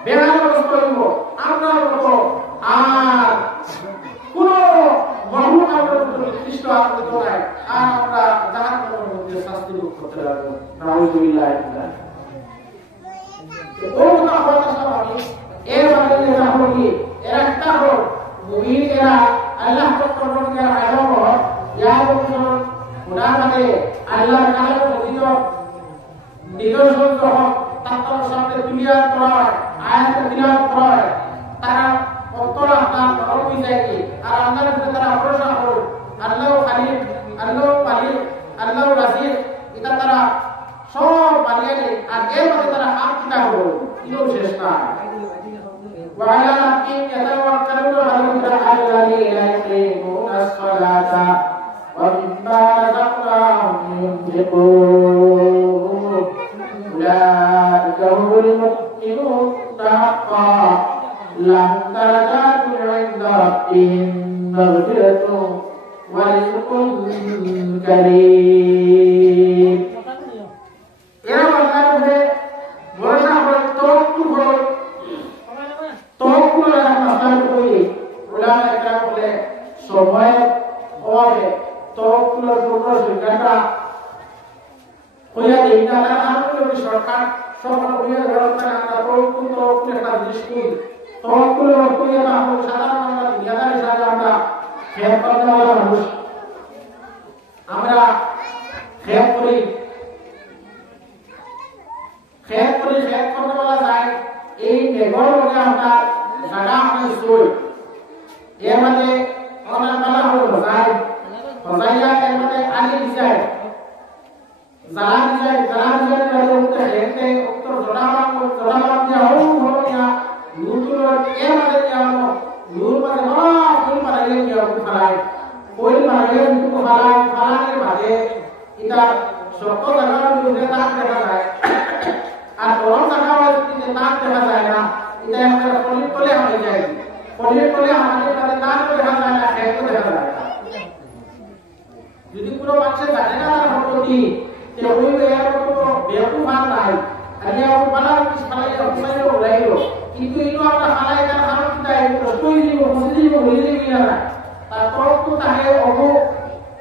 বেহারগ্রস্ত হইব আমরা কত আর কোন মহলুক নাউজুবিল্লাহ ও না হওয়া স্বাভাবিক এর মানে এটা হলো কি এর একটা হলো মুমিন এরা আল্লাহ পাকের এর আয়াত ইয়া বলছেন খোদা মানে আল্লাহর কালামে কথিত নিদর্শন সহ তার সামনে দুনিয়া করা আয়াত তিলাওয়াত করা তারা অন্তর আপনার নরম হয়ে যায় কি আর আল্লাহর উপরে তারা ভরসা করো আল্লাহ খালিক আল্লাহ মালিক আল্লাহ রাজিক এটা তারা সব বানিয়ে নেয় আর এর মধ্যে তারা হাত কিনা করো এটাও শেষ না وعلى ربهم يتوكلون الذين يقيمون الصلاة ومما رزقناهم ينفقون أولئك هم المؤمنون حقا لهم درجات عند ربهم مغفرة ورزق كريم এরা আল্লাহর উপরে ভরসা করে তাওয়াক্কুল করে তাওয়াক্কুল আর আল্লাহর উপরে উলামা একরাম বলে সময় অভাবে তাওয়াক্কুলের পূর্ণ সুবিধাটা হইয়া দেই না আমাদের সরকার সরকার হইয়া ব্যবস্থা আমরা তাওয়াক্কুল একটা দৃষ্টি তাওয়াক্কুলের অর্থ এটা হলো সাধারণ আমরা দুনিয়াদার হিসাবে আমরা খেয়াল করতে পারবো মানুষ আমরা খেয়াল করি খেয়াল করতে বলা যায় এই নেগর লগে আমরা জায়গা আমরা সই এর মধ্যে অনেক বলা হলো হজাইয়া এর মধ্যে আগে দিশায় জালা দিশায় মধ্যে উত্তর হেঁটে উত্তর জোড়াবাম দিয়া হলো ইয়া নূর এর মধ্যে দিয়া হলো নূর মধ্যে বড় ফুল পালাইলে দিয়া ফেলায় ফুল পালাইলে কিন্তু ফালানের বাদে এটা শক্ত জায়গার মধ্যে তাক দেখা যায় আর গরম জায়গা যদি তাক দেখা যায় না এটা একটা পলির তলে হয়ে যায় পলির তলে আমাদের তাহলে তাক দেখা যায় না খেত দেখা যায় না যদি পুরো মানুষ জানে না তার সম্পত্তি যে ওই এর কোনো বেকুব আর নাই আর ইয়া ও বালা কিছু ফালাই অবস্থায় উড়াইলো কিন্তু এগুলো আমরা ফালাই তার কারণ কি তাই প্রশ্নই দিব মসজিদ দিব বলে দিবি না তারপর তো তাহে অবু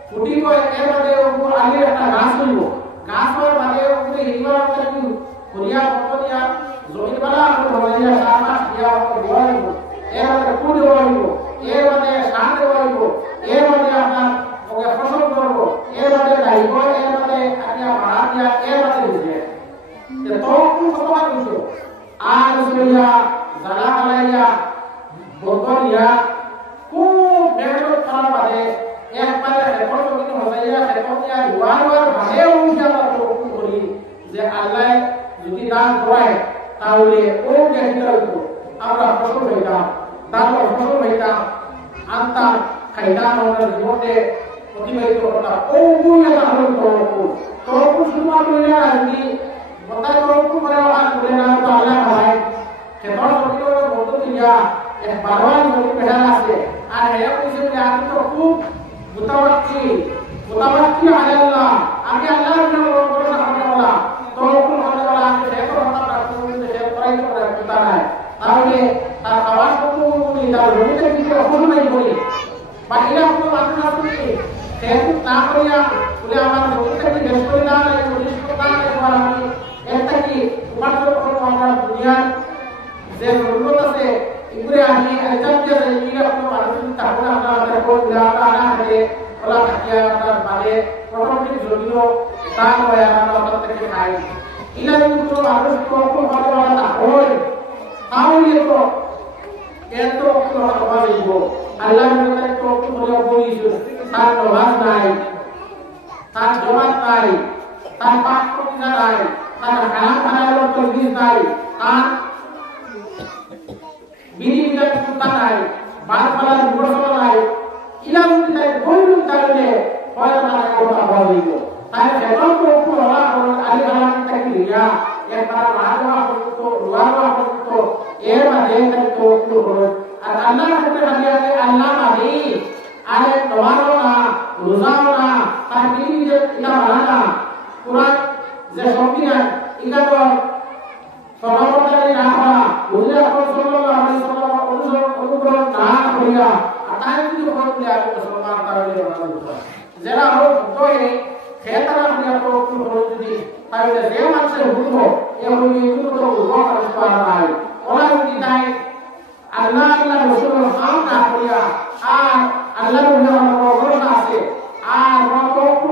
ফুটি করে এর মধ্যে অবু আগে একটা গাছ হইব গাছ হওয়ার বাদে উপরে হিমার মধ্যে কি করিয়া পতিয়া জমির বালা হইয়া সামাস দিয়া হইব এর মধ্যে ফুল হইব এর মধ্যে সার হইব এর মধ্যে আপনার ওকে ফসল করব এর মধ্যে গাইব এর মধ্যে আপনি মারা দিয়া এর মধ্যে দিবে যে তখন কতবার হইতো আর সইয়া জালা বালাইয়া বদলিয়া খুব মেহনত করার বাদে একবারে রেকর্ড কিন্তু হইয়া রেকর্ড দিয়া দুয়ার ভাবে উঠে আমরা তখন করি যে আল্লাহ যদি দান করে তাহলে ও যেটা হইতো আমরা ফসল হইতাম তারপর ফসল হইতাম আনতাম খাইতাম আমরা জীবনে অতিবাহিত করতাম ও বুঝা হলো তখন শুধুমাত্র আসবি বতার তখন করে আর বলে না তো আল্লাহ হয় খেতর সত্যি বলতে দিয়া এক বারবার নদী পেড়া আছে আর এরা কইছে যে আমি তো খুব মুতাওয়াক্কিল আল্লাহ আমি আল্লাহর উপরে ভরসা করতে বলা তখন হতে বলা আমি খেতর হতা রাখতে সে করাই করে কথা নাই তাহলে তার আওয়াজ কত বলি তার রোগীতে কিছু অসুবিধা বলি বাকিরা কোনো মানুষ আছে খেতর না করিয়া বলে আমার রোগীতে কি বেশ করে না লাগে পুলিশ কথা না আমি এটা কি উপার্জন করব আমরা দুনিয়ার যে জরুরত আছে এগুলো আমি একদম যে এইগুলো কোনো মানুষ তাহলে আমরা আমাদের কোন জায়গা না থাকে ওলা থাকিয়া আপনার মানে প্রথমটি জটিল তার হয় আমরা ওখান থেকে খাই ইলা কিন্তু মানুষ কখন ভালো না হয় তাহলে তো এত কোনো কথা বলবো আল্লাহর কাছে তো কোনো বলিস তার নমাজ নাই তার জবাব নাই তার পাক কবিতা নাই তার হালাল হারালো তরবিজ নাই তার বিধি বিধান সুতা নাই বারবার ঘোষণা নাই ইলা যদি তাই বলুন তাহলে হয়তো তার কথা বলবো তাই সেটাও তো উপর হওয়া আলী হালাল থেকে লিয়া একবার মারওয়া হতো রুয়াওয়া হতো এর মাঝে তো উপর হলো আর আল্লাহর হাতে হারিয়ে আছে আল্লাহ মাদি আরে তোমারও না রোজাও না তার বিধি এটা মানা না কোরআন যে সংবিধান এটা তো সর্বদাই না করা বুঝলে আপনি সাল্লাল্লাহু আলাইহি ওয়াসাল্লাম অনুসরণ না করিয়া আর তাই যদি কোন আপনি মুসলমান তাহলে যারা হোক তো খেতারা দিয়া তো যদি তাহলে যে মানুষের বুঝবো এগুলো এগুলো তো বুঝবো করা নাই ওরা যদি তাই আল্লাহ আল্লাহ রসুলের হাম না করিয়া আর আল্লাহ রসুলের আছে আর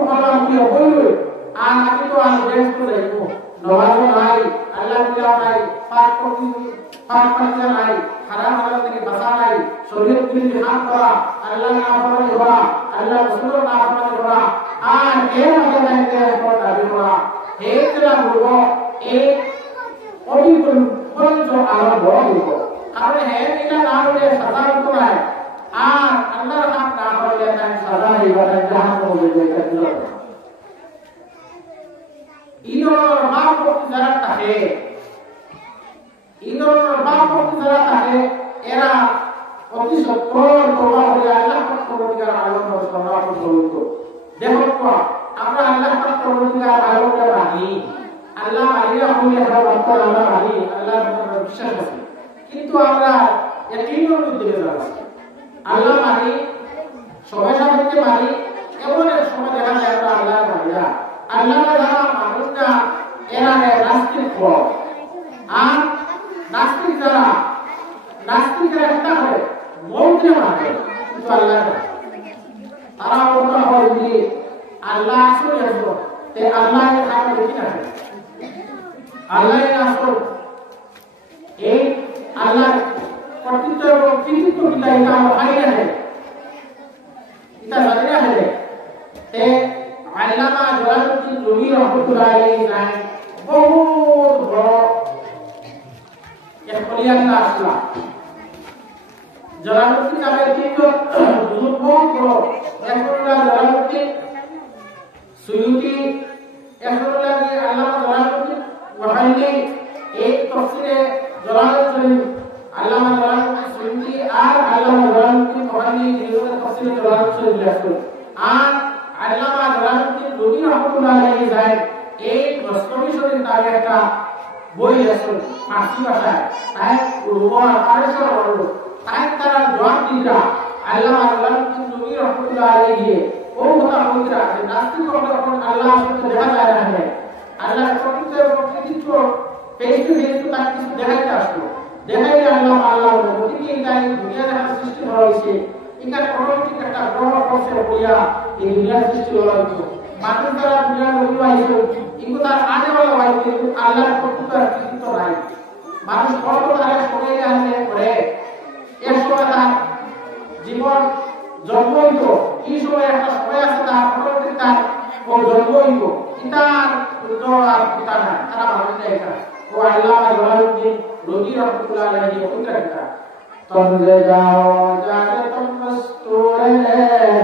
ভালো দিয়ে বলবে আর আমি তো আর বেশ করে দেখবো নবাজ নাই আল্লাহ নাই পাক করতে নাই হারাম হালাল থেকে বাঁচা নাই শরীয়ত বিরোধী হাত করা আল্লাহ নাফরমানি করা আল্লাহ রাসূলের নাফরমানি করা আর এর মধ্যে দায়িত্ব পর দাবি করা এই যেটা বলবো এই অবিকল বঞ্চ আরো বড় হইব কারণ এটা না হলে সাধারণ নাই আর আল্লাহর হাত না করলে তাই সাদা ইবাদত জাহান্নামে যেতে দিল ইদর বাপ করতে যারা থাকে ইদর বাপ করতে যারা থাকে এরা অতি সত্তর তোবা হয়ে আল্লাহ পাক পরবর্তীকার আলোচনা সমাপন করত দেখো তো আমরা আল্লাহ পাক পরবর্তীকার আলোচনা রাখি আল্লাহ আলিয়া হইলে আমরা আল্লাহ রাখি আল্লাহ বিশ্বাস আছে কিন্তু আমরা ইয়াকিনের মধ্যে রয়েছি আল্লাহ মানি সবাই সাথে মানি এমন এক সময় দেখা যায় আমরা আল্লাহ মানি না আল্লাহ যারা মানুষ না এরা নাস্তিক হয় আর নাস্তিকরা একটা হয় মৌকে মানে কিন্তু আল্লাহ তারা ওটা হয় যে আল্লাহ আসলে আসলো তে আল্লাহ খাবার দেখি না আল্লাহ আসল এই আল্লাহ কর্তৃত্ব এবং কৃতিত্ব কিতা এটা আমরা পাই না এটা জানি না তে আল্লামা জালালউদ্দিন রুমি রহমাতুল্লাহ আলাইহি নাই বহুত বড় এক খলিয়াল্লাহ আসলা জালালউদ্দিন নামে তিনজন বহুত বড় একজনরা জালালউদ্দিন সুয়ুতি একজনরা আল্লামা জালালউদ্দিন ওয়াহাইলি এই তফসিরে জালালউদ্দিন আল্লামা জালালউদ্দিন সুয়ুতি আর আল্লামা জালালউদ্দিন ওয়াহাইলি দুইজনের তফসিরে জালালউদ্দিন লেখেন আর আল্লামা জালালউদ্দিন রুমি রহমাতুল্লাহ আলাইহি যায় এই দস্তবী শরীফ তার একটা বই আছে ফার্সি ভাষায় তাই রুমা আরেশর বলল তাই তারা জবাব দিরা আল্লামা জালালউদ্দিন রুমি রহমাতুল্লাহ আলাইহি ও কথা বলরা যে নাস্তিক হলে যখন আল্লাহ সাথে দেখা যায় না আল্লাহর প্রকৃত এবং কৃতিত্ব পেয়েছে যেহেতু তার কিছু দেখাইতে আসলো দেখাইলে আল্লাহ বলতে কি এটা দুনিয়া দেখা সৃষ্টি করা হয়েছে এটা পরবর্তীতে একটা বড় প্রশ্ন করিয়া এই দুনিয়ার সৃষ্টি হলো মানুষ দ্বারা দুনিয়ার অভিবাহিত কিন্তু তার আগে বলা হয় কিন্তু আল্লাহর প্রকৃত কৃতিত্ব নাই মানুষ কত তারা সরে আসে করে এক সময় তার জীবন জন্মইত এই সময় একটা সময় আছে তার পরবর্তীতে তার ও জন্মইত ইতার পুত্র আর পিতা না তারা ভালো যায় এটা ও আল্লামা জালালউদ্দিন রুমি রহমাতুল্লাহ আলাইহি পুত্রটা तंजे जाओ जाने तुम मस्तूर है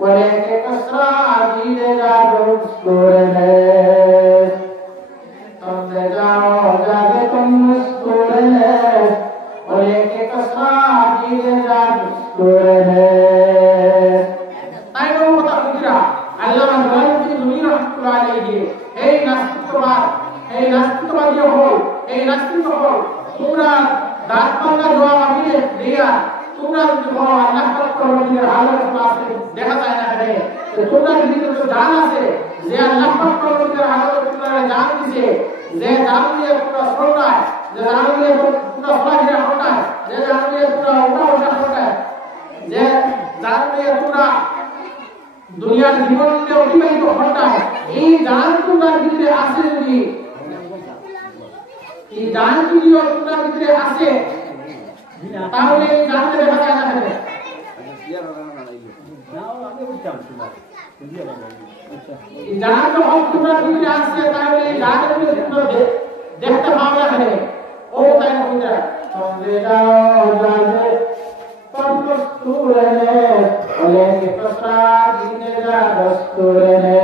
बोले के कसरा दीने जा मस्तूर है तंजे जाओ जाने तुम मस्तूर है बोले के कसरा दीने जा मस्तूर है ताई वो बता बुझरा अल्लाह জালালউদ্দিন রুমি রহমাতুল্লাহ আলাইহি এই নাস্তিকবাদী হল তোমরা दास पंगा जवाब आपने दिया तुमरा जो अल्लाह पाक परवरदिगार हालत আছে দেখা যায় না রে তো তোমরা যদি তো জান আছে যে আল্লাহ পাক परवरदिगार হালত তোমরা জান দিছে যে জান দিয়ে তোমরা সরনায় যে জান দিয়ে তোমরা ফলাহিরা হটায় যে জান দিয়ে তোমরা ওটা হটায় যে জান দিয়ে তোমরা দুনিয়ার জীবনকে অতিবাহিত হটায় এই জান তোমরা ভিতরে আছে যদি এই জান যদি তোমরা ভিতরে আছে তাহলে এই জানতে দেখা যায় না কেন এই জান যখন তোমরা ভিতরে আছে তাহলে এই জানের ভিতরে তোমরা দেখতে পাওয়া না কেন ও তাই বলতে সঙ্গে যাও জানে तुम दस्तूर है बोले के कसरा दीने जा दस्तूर है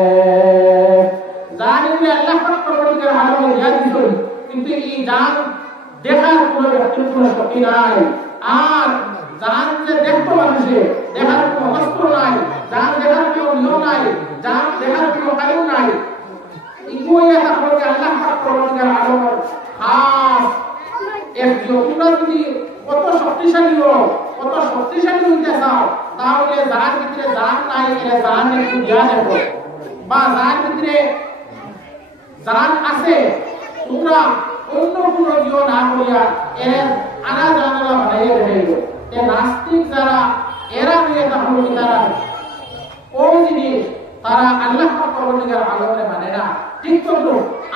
জানি যে আল্লাহ পাক পরবর্তীকার আলমে জ্ঞান দিছেন কিন্তু এই জান দেখার কোনো ব্যক্তিত্ব শক্তি নাই আর জান যে দেখতে মানুষে দেখার কোনো অস্ত্র নাই জান দেখার কোনো নিয়ম নাই জান দেখার কোনো কায়দা নাই ইগোই এটা বলতে আল্লাহ পাক পরবর্তীকার আলমের খাস এক যোগটা যদি কত শক্তিশালী হইতে চাও তাহলে জান ভিতরে জান নাই এর জান একটু জ্ঞান হবে বা যার ভিতরে জান আছে তোমরা অন্য কোনো দিও না করিয়া এর আনা জানালা বানাইয়া দেখাইল। এ নাস্তিক যারা এরা দিয়ে তাহলে তারা ওই জিনিস তারা আল্লাহ পাক পরবর্তীকার আলোকে মানে না। ঠিক তো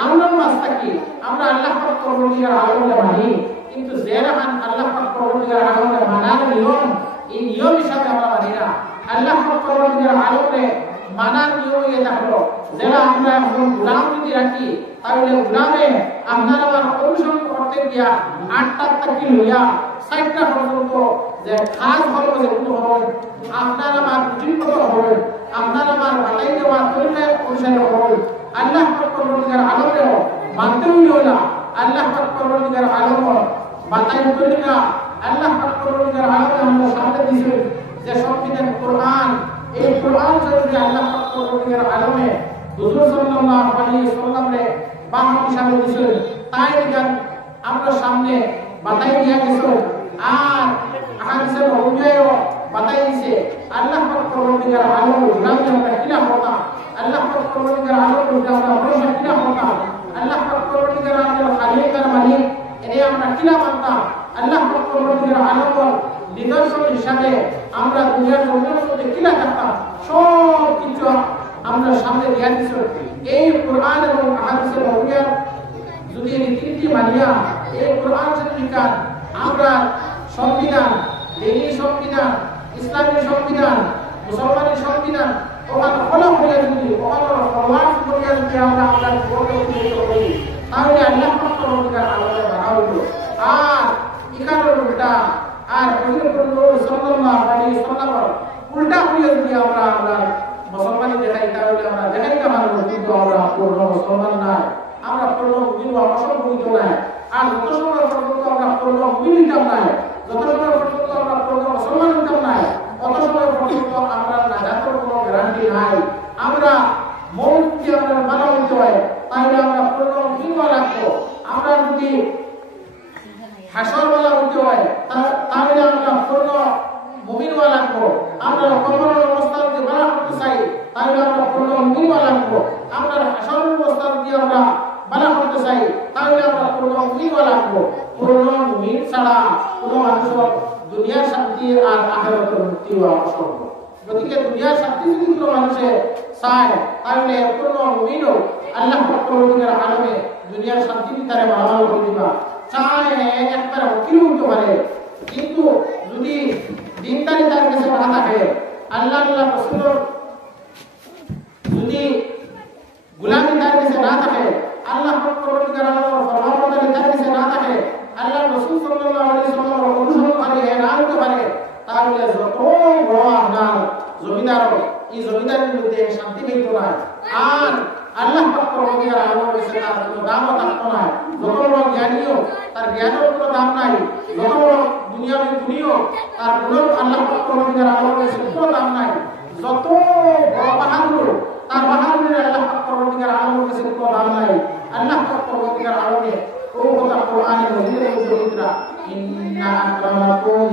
আমরা মাস থাকি আমরা আল্লাহ পাক পরবর্তীকার আলোকে মানি, কিন্তু যে রকম আল্লাহ পাক পরবর্তীকার আলোকে মানার নিয়ম এই নিয়মের সাথে আমরা মানি না। আল্লাহ পাক পরবর্তীকার আলোকে মানার নিয়ম ইয়ে থাকলো যারা আমরা এখন গোলাম যদি রাখি তাহলে গোলামে আপনার আমার অনুসরণ করতে গিয়া 8টা থেকে লইয়া 60টা পর্যন্ত যে খাস হলো যেগুলো হবে আপনার আমার ঠিকমতো হবে, আপনার আমার বাতাই দেওয়া তরিকা অনুসারে হবে। আল্লাহ পাক পরবর্তীকার আলোকেও মানতে হইল না। আল্লাহ পাক পরবর্তীকার আলো বাতাই তরিকা আল্লাহ পাক পরবর্তীকার আলোকে আমরা সামনে দিয়েছেন যে সংবিধান কোরআন। এই কোরআন যদি আল্লাহ পাক পরবর্তীকার আলোকে হুজুর সাল্লাল্লাহু আলাইহি ওয়াসাল্লাম রে বাহন হিসাবে দিয়েছেন, তাই গান আমরা সামনে বাতাই দিয়া গেছে। আর হাদিসের অনুযায়ীও বাতাই দিয়েছে আল্লাহ পাক পরবর্তীকার আলো গ্রামে আমরা কিনা হতাম, আল্লাহ পাক পরবর্তীকার আলো আমরা ভরসা কিনা হতাম, আল্লাহ পাক পরবর্তীকার আলো খালিক আর মালিক এনে আমরা কিনা মানতাম, আল্লাহ পাক পরবর্তীকার আলো নিদর্শন হিসাবে আমরা দুনিয়ার মধ্যে কিনা থাকতাম। সব কিছু আমরা সামনে দিয়া দিয়েছি। এই কোরআন এবং হাদিসের অনুযায়ী যদি রীতিনীতি মানিয়া এই কোরআন শরীফের আমরা সংবিধান, দিনী সংবিধান, ইসলামী সংবিধান, মুসলমানের সংবিধান ওখানে ফলো হয়ে যদি ওখানে ফরওয়ার্ড করিয়া যদি আমরা করি তাহলে আল্লাহ পাক পরবর্তীকার আলোকে বাড়া হইল। আর ইকারের উল্টা আর সাল্লাল্লাহু আলাইহি ওয়াসাল্লাম উল্টা হইয়া যদি আমরা মুসলমানি দেখাই তাহলে আমরা দেখাইতে পারবো, কিন্তু আমরা পূর্ণ মুসলমান নাই, আমরা পূর্ণ মুমিন অসম্পূর্ণ নাই। আর যত সময় পর্যন্ত আমরা পূর্ণ মুমিন হইতাম নাই, যত সময় পর্যন্ত আমরা পূর্ণ মুসলমান হইতাম নাই, অত সময় পর্যন্ত আমরা নাজাতের কোনো গ্যারান্টি নাই। আমরা মৌত কি আমরা মানা হইতে হয় তাহলে আমরা পূর্ণ মুমিন রাখবো। আমরা যদি হাসরওয়ালা হইতে হয় তাহলে আমরা পূর্ণ মুমিন রাখবো। আমরা কবরের অবস্থা যদি মানা করতে চাই তাহলে আমরা পূর্ণ মুমিন রাখবো। আমরা হাসরের অবস্থা যদি আমরা মানা করতে চাই তাহলে আমরা পূর্ণ মুমিন রাখবো। পূর্ণ মুমিন ছাড়া কোনো মানুষের দুনিয়ার শান্তি আর আখিরাতের মুক্তি হওয়া অসম্ভব। গতিকে দুনিয়ার শান্তি যদি কোনো মানুষে চায় তাহলে পূর্ণ মুমিনও আল্লাহ পাক পরবর্তীকার আলমে দুনিয়ার শান্তি তারে ভালো করে দিবা। চায় একবার উকিল হইতে পারে, কিন্তু যদি দিনদারি তার কাছে না থাকে, আল্লাহ আল্লাহ রাসূলের যদি গোলামি তার কাছে না থাকে, আল্লাহ পাক পরবর্তীকার আলমের ফরমানবরদারি তার কাছে না থাকে, আল্লাহ রাসূল সাল্লাল্লাহু আলাইহি ওয়াসাল্লামের অনুসরণকারী না হতে পারে, তাহলে যত বড় আপনার জমিদার এই জমিদারের মধ্যে শান্তি পেত না। আর আল্লাহ পাক পরবর্তীকার আলমের কাছে তার কোনো দামও থাকতো না। যত বড় জ্ঞানীও তার জ্ঞানের কোনো দাম নাই, যত বড় দুনিয়াবি গুণীও তার গুণের আল্লাহ পাক পরবর্তীকার আলমের কাছে কোনো দাম নাই। যত বড় বাহাদুর তার বাহাদুরের আল্লাহ পাক পরবর্তীকার আলমের কাছে কোনো দাম নাই। আল্লাহ পাক পরবর্তীকার আলমে ও কথা কোরআনে মজিদের মধ্যে উত্তরা ইন্না আকরামাকুম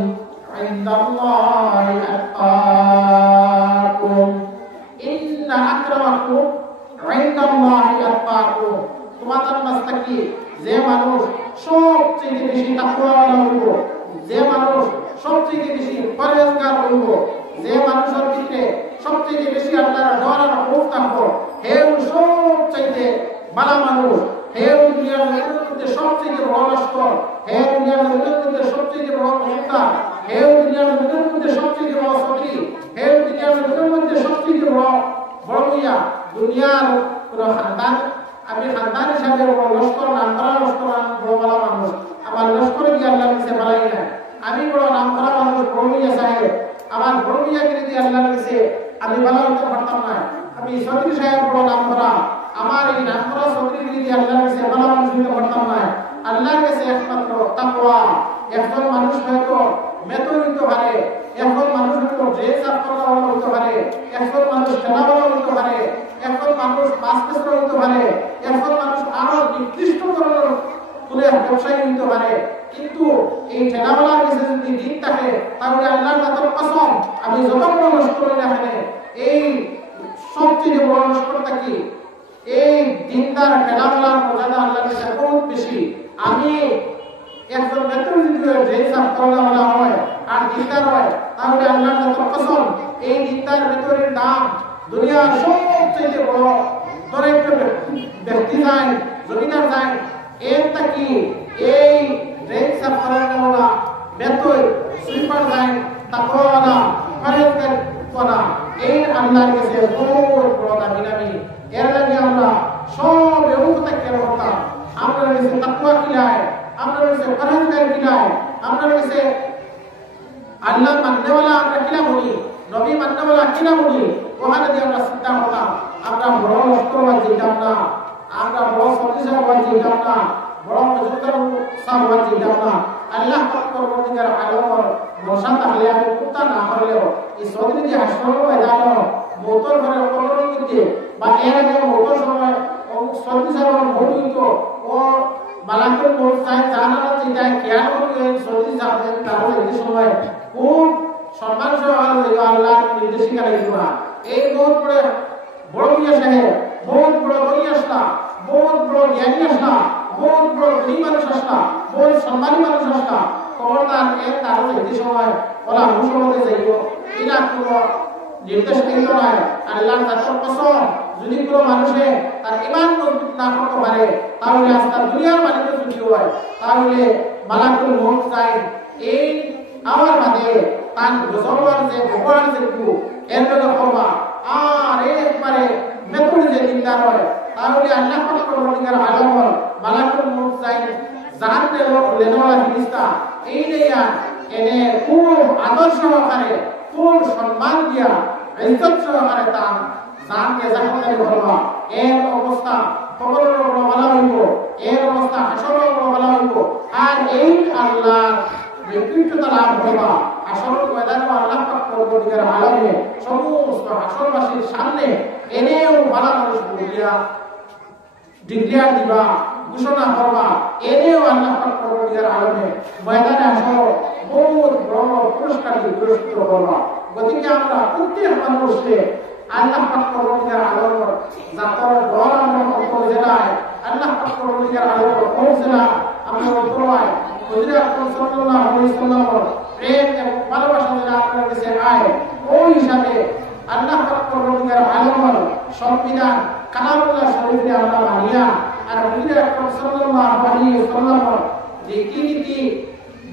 ইনদাল্লাহি আতকাকুম, ইন্না আকরামাকুম ইনদাল্লাহি আতকাকুম। তোমাদের মাঝ থেকে যে মানুষ সবচেয়ে বেশি তাকওয়াওয়ালা হইব, যে মানুষ সবচেয়ে বেশি পরহেজগার হইব, যে মানুষের ভিতরে সবচেয়ে বেশি আল্লাহর ডর আর খৌফ থাকবো, হেউ সবচেয়ে ভালো মানুষ, হেউ দুনিয়ার মধ্যে সবচেয়ে বড় লস্কর, হেউ দুনিয়ার মধ্যে সবচেয়ে বড় ক্ষমতা, হেউ দুনিয়ার মধ্যে সবচেয়ে বড় শক্তি, হেউ দুনিয়ার মধ্যে সবচেয়ে বড় ইয়া দুনিয়ার পুরো খানদান। আমি খানদান হিসাবে লস্কর নাম করা লস্কর বড় ভালো মানুষ, আমার লস্করে দিয়ে আল্লাহ কাছে ভালাই না। আমি বড় নাম করা মানুষ বড় মিয়া সাহেব, আমার বড় মিয়াগিরি দিয়ে আল্লাহ কাছে আমি ভালো হতে পারতাম না। আমি চৌধুরী সাহেব বড় নাম করা, আমার এই নাম করা চৌধুরীগিরি দিয়ে আল্লাহর কাছে ভালো মানুষ হতে পারতাম না। আল্লাহর কাছে একমাত্র তাকওয়া। একজন মানুষ হয়তো মেতর হইতে পারে, একজন মানুষ হয়তো ড্রেস আপ করা হইতে পারে, একজন মানুষ খেলাধুলা হইতে পারে, একজন মানুষ মাছ বেচা হইতে পারে, একজন মানুষ আরো নিকৃষ্ট ধরনের ফুলের ব্যবসায়ী হইতে পারে, কিন্তু এই ঠেলাওয়ালার কাছে যদি দিন থাকে তাহলে আল্লাহর জাতের কসম আমি যত বড় নষ্ট করি না এই সবচেয়ে বড় লক্ষ্যটা কি? এই দিনদার কালামলার মর্যাদা আল্লাহর কাছে বহুত বেশি। আমি একজন ব্যক্তি যদি যে সাফাওয়ালা হয় আর দিনদার হয়, তাহলে আল্লাহর কসম এই দিনদার ব্যক্তির দাম দুনিয়ার সবচেয়ে বড়। ধরে একটা ব্যক্তি যায়, জমিদার যায়, এর কি এই যে সাফাওয়ালা ব্যক্তি সুইপার যায়, তাকওয়ালা পরহেজগার করা, এই আল্লাহর কাছে বহুত বড় দামি। এর লাগে আমরা সব ব্যবস্থা কেন করতাম? আমরা কাছে তাকওয়া কিলাই, আমরা কাছে পরহেজগার কিলাই, আমরা কাছে আল্লাহ মাননেওয়ালা আমরা কিলা বলি, নবী মাননেওয়ালা কিলা বলি, ওখানে দিয়ে আমরা চিন্তা করতাম আমরা বড় লক্ষ্যবাদ যেতাম না, আমরা বড় সত্যিসাবাদ যেতাম না, বড় মজুদার সাবাদ যেতাম না। আল্লাহ পরবর্তীকার আলমর বসা তাহলে আমি কুত্তা না হলেও এই সৌদি যে হাসপাতাল ময়দান মোটর ঘরে কলম দিতে বা এর আগে মোটর সময় সত্যি সাবাদ ভৌতিক ও মালাকুল মউত চাই জানানো চিন্তা খেয়াল করে সত্যি সাবাদ তাহলে এই সময় খুব সম্মান সহকারে আল্লাহ নির্দেশিকা লাগবে না। এই বহুত বড় বিয়া সাহেব, বহুত বড় বলি আসলা, বহুত বড় জ্ঞানী আসলা, বহুত বড় গরিব মানুষ আসলা, বহুত সম্মানী মানুষ আসলা, খবরদার এর তাহলে এই সময় ওলা মুসলমানে যাইব এটা কোনো নির্দেশ দিল না। আল্লাহর কাছে কসম যদি কোনো মানুষে তার ঈমান মজবুত না করতে পারে, তাহলে আজকে দুনিয়ার মালিক যদি হয়, তাহলে মালাকুল মউত চাই এই আমার বাদে তার গোসলবার যে ভগবান যে এর জন্য করবা আর একবারে মেকুড়ি যে দিনদার হয়, তাহলে আল্লাহ পরবর্তীকার আলমর মালাকুল মউত চাই জান লেনওয়ালা ফিরিস্তা এই নেয়া এনে খুব আদর্শ সহকারে খুব সম্মান দিয়া ইজ্জত সহকারে তার জানকে জাহান্নামে করবা। এর অবস্থা কবরের উপর বলা হইব, এর অবস্থা হাসরের উপর বলা হইব। আর এই আল্লাহর ব্যক্তিত্বতা লাভ করবা হাসরের ময়দানে আল্লাহ পাক পরবর্তীকার আলমে সমস্ত হাসরবাসীর সামনে এনেও ভালো মানুষ বলিয়া ডিক্লেয়ার দিবা, ঘোষণা করবা, এনেও আল্লাহ পাক পরবর্তীকার আলমে ময়দানে হাসর বহুত বড় পুরস্কার দিয়ে পুরস্কৃত করবা। গতিকে আমরা প্রত্যেক মানুষকে আল্লাহ পাক পরবর্তীকার আলমের জাতর দর আমরা অন্তর জেলায় আল্লাহ পাক পরবর্তীকার আলমের পৌঁছলা আমরা অন্তরায় হযরত সাল্লাল্লাহু আলাইহি ওয়াসাল্লাম প্রেম এবং ভালোবাসা যেন আপনার কাছে আয়, ওই হিসাবে আল্লাহ পাক পরবর্তীকার আলমের সংবিধান কালামুল্লাহ শরীফে আমরা মানিয়া আর হযরত সাল্লাল্লাহু আলাইহি ওয়াসাল্লাম যে কি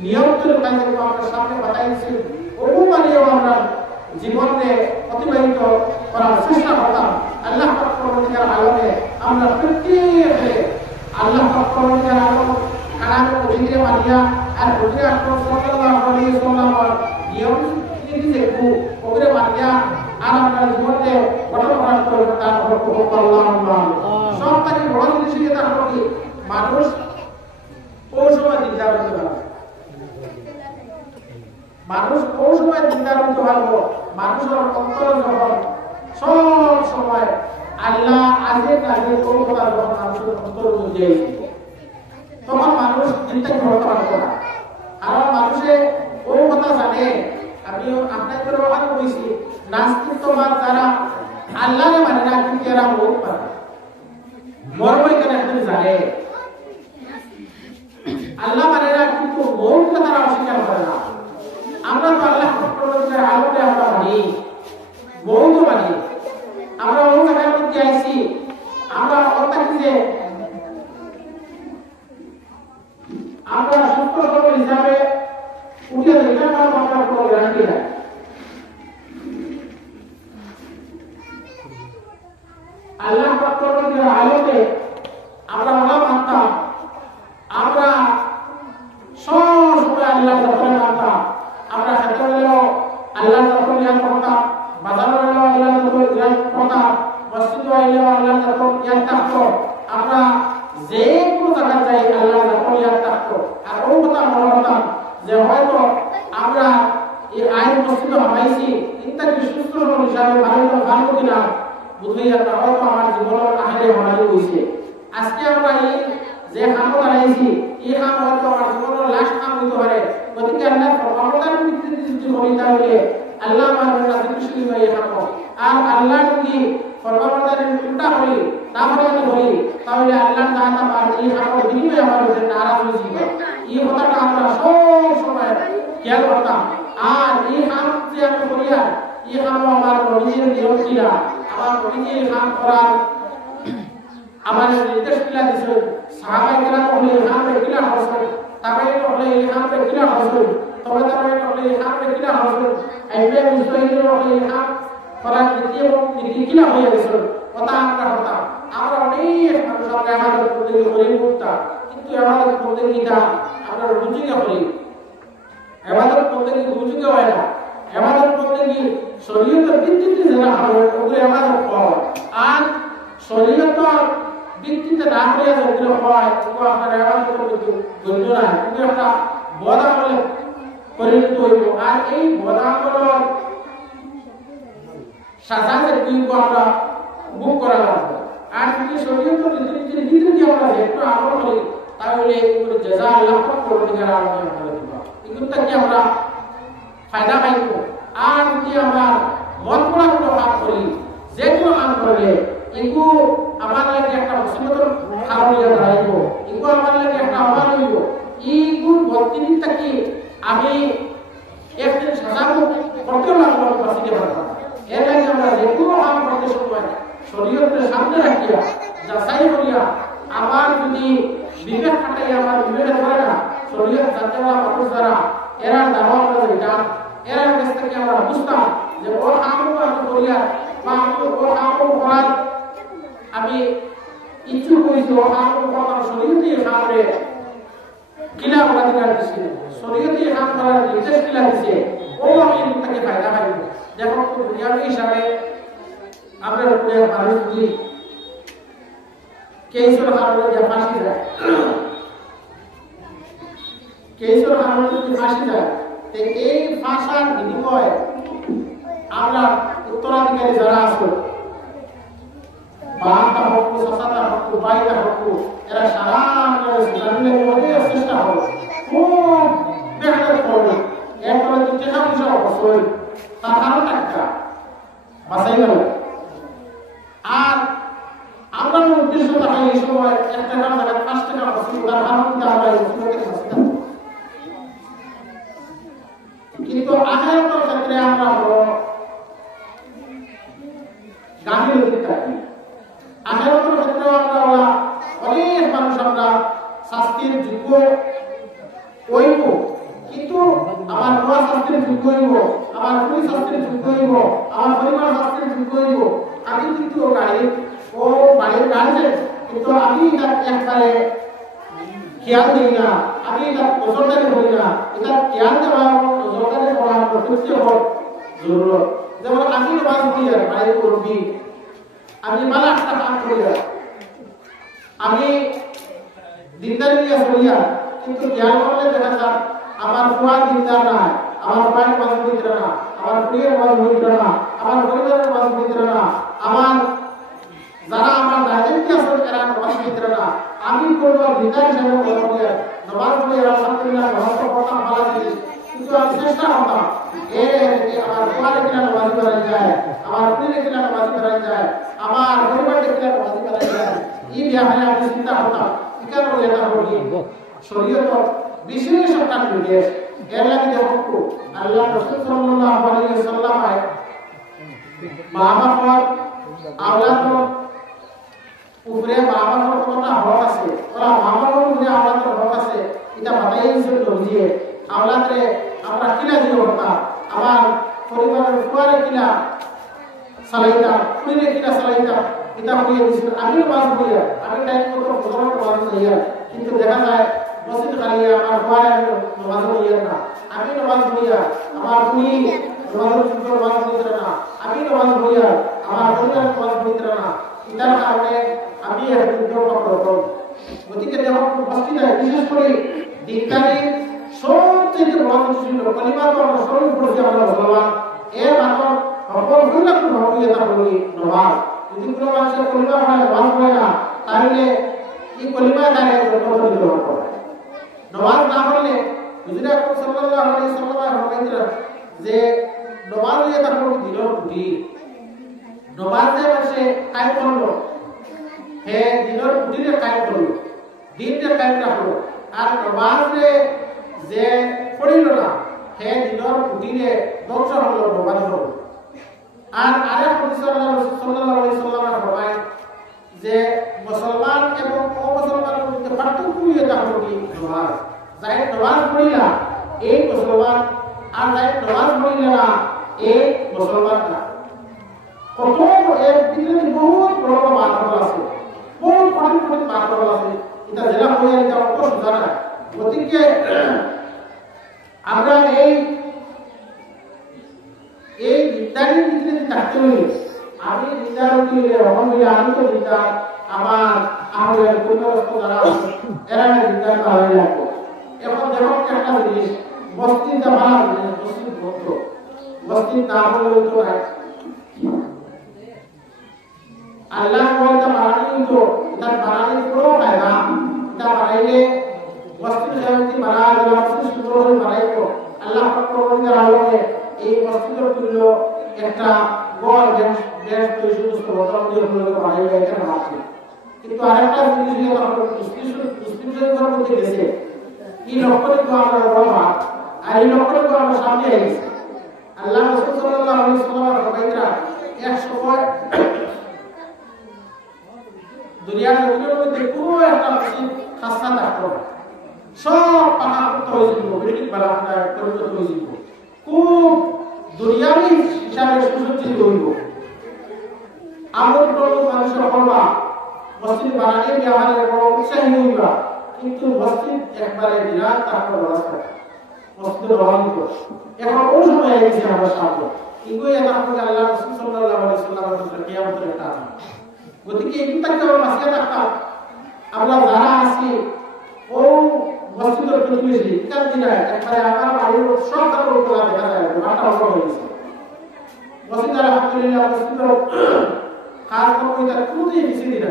নিয়মগুলো কাজে আমরা সামনে বাতাইছি ওগুলো মানিয়ে আমরা জীবনে অতিবাহিত করার চেষ্টা করতাম। আল্লাহ পাক পরবর্তীকার আলমে আমরা প্রত্যেকে আল্লাহ পাক পরবর্তীকার আলম কালামের অধীনে মানিয়া আর হযরত সাল্লাল্লাহু আলাইহি ওয়াসাল্লামের নিয়ম নীতি দেখু ওগুলো মানিয়া আর আমরা জীবনে গঠন করার পরিবর্তন করতে আল্লাহ সব থেকে বড় জিনিস যেটা হলো কি মানুষ কোন সময় দিনদার হতে পারে, মানুষ কোন সময় দিনদার হতে পারবো, মানুষের অন্তর যখন সব সময় আল্লাহ আজকে কাজে কোন কথা যখন মানুষের অন্তর বুঝে তখন মানুষ চিন্তা করতে পারতো না। আর মানুষে কোন কথা জানে, আমি আপনাদের ওখানে বলছি নাস্তিকবাদ যারা আল্লাহকে মানে না কিন্তু এরা বহুত পারে মরবই কেন একদিন জানে আল্লাহ মানে না কিন্তু মৌতকে তারা অস্বীকার করে না। আমরা তো আল্লাহ পরবর্তীকার আলমে আমরা মানি, মৌত মানি, আমরা ওই জায়গার মধ্যে আইছি, আমরা অর্থাৎ যে আমরা সুস্থ সবল হিসাবে উঠে এটা কারণ আমরা কোনো গ্যারান্টি নাই। আল্লাহ পরবর্তীকার আলমে আমরা ওরা মানতাম, আমরা সব সময় আল্লাহ যখন মানতাম, আমরা হাতে হলেও আল্লাহ যখন ইয়াদ করতাম, বাজার হলেও আল্লাহ যখন ইয়াদ করতাম, মসজিদ হলেও আল্লাহ যখন ইয়াদ থাকতো, আমরা যে কোনো জায়গায় যাই আল্লাহ যখন ইয়াদ থাকতো। আর ও কথা মনে করতাম যে হয়তো আমরা এই আইন মসজিদ হামাইছি ইত্যাদি সুস্থ সবল হিসাবে ভালো কিনা বুঝলেই আমরা হয়তো আমার জীবনের আহারে হামাই হয়েছে। আজকে আমরা এই যে কাম বানাইছি এই কাম হয়তো আমার জীবনের লাস্ট কাম হইতে পারে। গতিকে আল্লাহ ক্ষমতার ভিত্তিতে যদি করি তাহলে আল্লাহ আমাদের কাছে খুশি হয়ে এই কাম। আর আল্লাহ যদি ফরমাবরদারি উল্টা করি তাহলে আমি বলি তাহলে আল্লাহ তাআলা পার এই আমার বিনিময়ে আমাদের নারাজ হয়ে এই কথাটা আমরা সব সময় খেয়াল করতাম আর এই কাম যে আমি করি এই কাম আমার নবীর নিয়ম ছিল আমার নবীর কাম করার আমার নির্দেশ কিলা দিছিল সাহাবায়ে কেরাম হলে কাম কিলা হসল তাবাইন হলে এই কাম কিলা হসল তবে তাবাইন হলে এই কাম কিলা হসল আইবে মুসলিম হলে এই কাম করার নীতি কিলা হয়ে গেছিল কথা আমরা হতাম আমরা অনেক মানুষ আমরা আমাদের বন্দী করি মুক্তা কিন্তু আমাদের বন্দীটা আমরা রুজিকে করি আমাদের বন্দী রুজিকে হয় না আমাদের বন্দী শরীয়তের ভিত্তিতে যারা হবে ওগুলো আমাদের হয় আর শরীয়তের ভিত্তিতে না হয়ে যেগুলো হয় ওগুলো আপনার আমাদের গণ্য না কিন্তু একটা বদ আমলে পরিণত হইব আর এই বদ আমলের সাজাতে কিন্তু আমরা বুক করা লাগবে আর যদি শরীয়তের নীতির ভিত্তিতে আমরা একটু আমল করি তাহলে এগুলো জাযা আল্লাহ পাক করবেন যারা আমরা করে দিব এগুলো কি আমরা ফায়দা পাইব আর যদি আমরা মন করা কোনো কাজ করি যে কোনো কাম করলে এগু আমার লাগে একটা মুসিবতের কারণ হয়ে দাঁড়াইব এগু আমার লাগে একটা আহ্বান হইব এইগুলো বর্তমানটা কি আমি একদিন সাজাবো করতে লাগবো বাঁচিতে পারবো এর লাগে আমরা যে কোনো কাম করতে সময় শরীয়তের সামনে রাখিয়া যাচাই করিয়া আমার যদি বিবেক খাটাই আমার বিবেক ধরে না শরীয়ত জানতে পারা মানুষ দ্বারা এরা দাওয়া করে দিতাম এরা কাছ থেকে আমরা বুঝতাম যে ওর আমল আমি করিয়া বা ওর আমল করার আমি ইচ্ছুক হয়েছি ওর আমল করার শরীয়তে সামনে কিলা অধিকার দিচ্ছে শরীয়তে কাম করার নির্দেশ কিলা দিচ্ছে ও আমি তাকে ফায়দা পাইব দেখো দুনিয়াবি হিসাবে আমরা উপরে মানুষ বুঝি কেসর কারণে যে ফাঁসি যায় কেসর কারণে যদি ফাঁসি যায় তো এই ফাঁসার বিনিময়ে আমরা উত্তরাধিকারী যারা আছে বাবা হোক সাসাতা হোক বাইরা হোক এরা সারা জামিনের মধ্যে চেষ্টা হবে খুব মেহনত করবে এরপরে যদি টাকা পয়সা অবশ্যই তার কারণটা একটা বাঁচাই গেল আর আমরা উদ্দেশ্য থাকে এই সময় 1 টাকার জায়গায় 5 টাকা বসে তার কারণ আমরা এই মুসলিমদের কাছে কিন্তু আখিরাতের ক্ষেত্রে আমরা গাফিলতি থাকি আখিরাতের ক্ষেত্রে আমরা অনেক মানুষ আমরা শাস্তির যোগ্য হইব কিন্তু আমার বড় শাস্তির যোগ্য হইব আমার পুলিশ শাস্তির যোগ্য হইব আমার পরিবার শাস্তির যোগ্য হইব আমি কিন্তু ও বাড়ির গার্জেন কিন্তু আমি একবারে খেয়াল দিই না আমি এটা নজরদারি করি না এটা খেয়াল দেওয়া নজরদারি করা প্রত্যেক হোক জরুরত যেমন আমি নামাজ পড়ি বাড়ির করবি আমি মালা একটা কাম করি আমি দিনদারি নিয়ে চলিয়া কিন্তু খেয়াল করলে দেখা যায় আমার ফুয়ার দিনদার না আমার ভাইয়ের নামাজ পড়িতে না আমার প্রিয়ের নামাজ পড়িতে না আমার পরিবারের নামাজ পড়িতে না আমার যারা আমার দায়িত্ব আছে এরা নামাজ পড়িতে না আমি করব বিদায় হিসেবে বলবো নামাজ পড়ে আলহামদুলিল্লাহ নামাজ পড়া ভালো জিনিস কিন্তু আমি চেষ্টা করতাম আমার ফুয়ারে কিনা নামাজ পড়া যায় আমার প্রিয়ের কিনা নামাজ পড়া যায় আমার পরিবারের কিনা নামাজ পড়া যায় এই ব্যাপারে আমি চিন্তা করতাম কেন এটা করি শরীয়ত বিশেষ একটা নির্দেশ এর লাগে দেখো আল্লাহ রাসূল সাল্লাল্লাহু আলাইহি ওয়াসাল্লাম বাবা পর আওলাদর উপরে বাবার কতটা হক আছে ওরা বাবার উপরে আওলাদর হক আছে এটা বাতাইছে দর্জিয়ে আওলাদরে আমরা কিলা দিও কথা আমার পরিবারের ফুয়ারে কিলা সালাইতা পুরিরে কিলা সালাইতা এটা হইয়ে দিছিল আমি নামাজ পড়ি আমি টাইম মতো ফজরের নামাজ পড়ি কিন্তু দেখা যায় মসজিদ খালি আমার ফুয়ারে নামাজ পড়ি না আমি নামাজ পড়ি আমার পুরি নামাজ পড়ি না আমি নামাজ পড়ি আমার পরিবার নামাজ পড়ি না এটার কারণে আমি একটু প্রবলেম গতিকে দেখো মসজিদে বিশেষ করে দিনকালে সবচেয়ে বড় ছিল কলিমা তো আমরা সরল পড়ছি আমরা মুসলমান এর মাত্র সকল গুলো ভাবে এটা বলি নামাজ যদি কোনো মানুষের কলিমা পড়ে নামাজ পড়ে না তাহলে এই কলিমা দ্বারা কত বিদ্রোহ করে নামাজ না পড়লে হুজুর আকরাম সাল্লাল্লাহু আলাইহি ওয়াসাল্লাম বলেছেন যে নামাজ এটা কোনো দিনের কুটি নমাজে বসে কায়েম করলো হে দিনের দিনে কায়েম করলো দিনটা কায়েম রাখলো আর নমাজে যে পড়িল না হে দিনের দিনে ধ্বংস হলো নমাজ হলো আর আরেক হাদিস সাল্লাল্লাহু আলাইহি সাল্লাম ফরমায় যে মুসলমান এবং অমুসলমানের মধ্যে পার্থক্য এটা হলো কি নমাজ যাই নমাজ পড়িলা এই মুসলমান আর যাই নমাজ পড়িলা না এই মুসলমান না কত এর ভিতরে বহুত বড় বড় মানদণ্ড আছে বহুত কঠিন কঠিন মানদণ্ড আছে এটা জেলা হয়ে এটা অত সোজা না গতিকে আমরা এই নির্ধারিত ভিতরে থাকতে হইলে আমি নির্ধারিত হইলে অহমিলে আমি তো নির্ধার আমার আমাদের পূর্ণবস্ত যারা এরা নির্ধারিত হয়ে যাবো এখন দেখো একটা জিনিস মসজিদটা বানানো মসজিদ বন্ধ মসজিদ না হলে তো নাই আল্লাহ বলতে বানানি তো এটা বানানি কোনো ফায়দা এটা বানাইলে মসজিদ যেমন বানা গেল মসজিদ সুন্দর বানাইবো আল্লাহ পাকের আলোকে এই মসজিদের তুল্য একটা গড় দেশ তৈরি সমস্ত বদল দিয়ে বানাইবে এটা ভাবছি কিন্তু আরেকটা জিনিস হলো আমরা মুসলিমদের মধ্যে গেছে এই লক্ষ্যে তো আমরা বলা আর এই লক্ষ্যে তো আমরা সামনে এসেছি আল্লাহ রাসূল সাল্লাল্লাহু আলাইহি ওয়াসাল্লাম ফরমাইরা এক সময় দুনিয়ার মধ্যে পুরো একটা মসজিদ খাসা থাকতো সব পাহাড় হয়ে যাব বিল্ডিং বানানো করতে হয়ে যাব খুব দুনিয়াবি হিসাবে সুসজ্জিত হইব আমল করব মানুষের হবা মসজিদ বানাতে গিয়ে আমাদের বড় উৎসাহী হইবা কিন্তু মসজিদ একবারে বিরাট তাকর ব্যবস্থা মসজিদ রওয়ানি কর এখন ওই সময় এসে আমরা সাথে কিন্তু এটা আমাদের আল্লাহ রাসূল সাল্লাল্লাহু আলাইহি ওয়াসাল্লামের কিয়ামতের একটা গতিকে এই তাকে আমরা মাসিয়া থাকতাম আমরা যারা আছি ও মসজিদের প্রতিবেশী কার দিনে একবারে আমার বাড়ির সব কাপড় তোলা দেখা যায় মাথা অল্প হয়ে গেছে মসজিদ আলহামদুলিল্লাহ মসজিদের কাজ করবো তার কোনোদিন পিছিয়ে দিন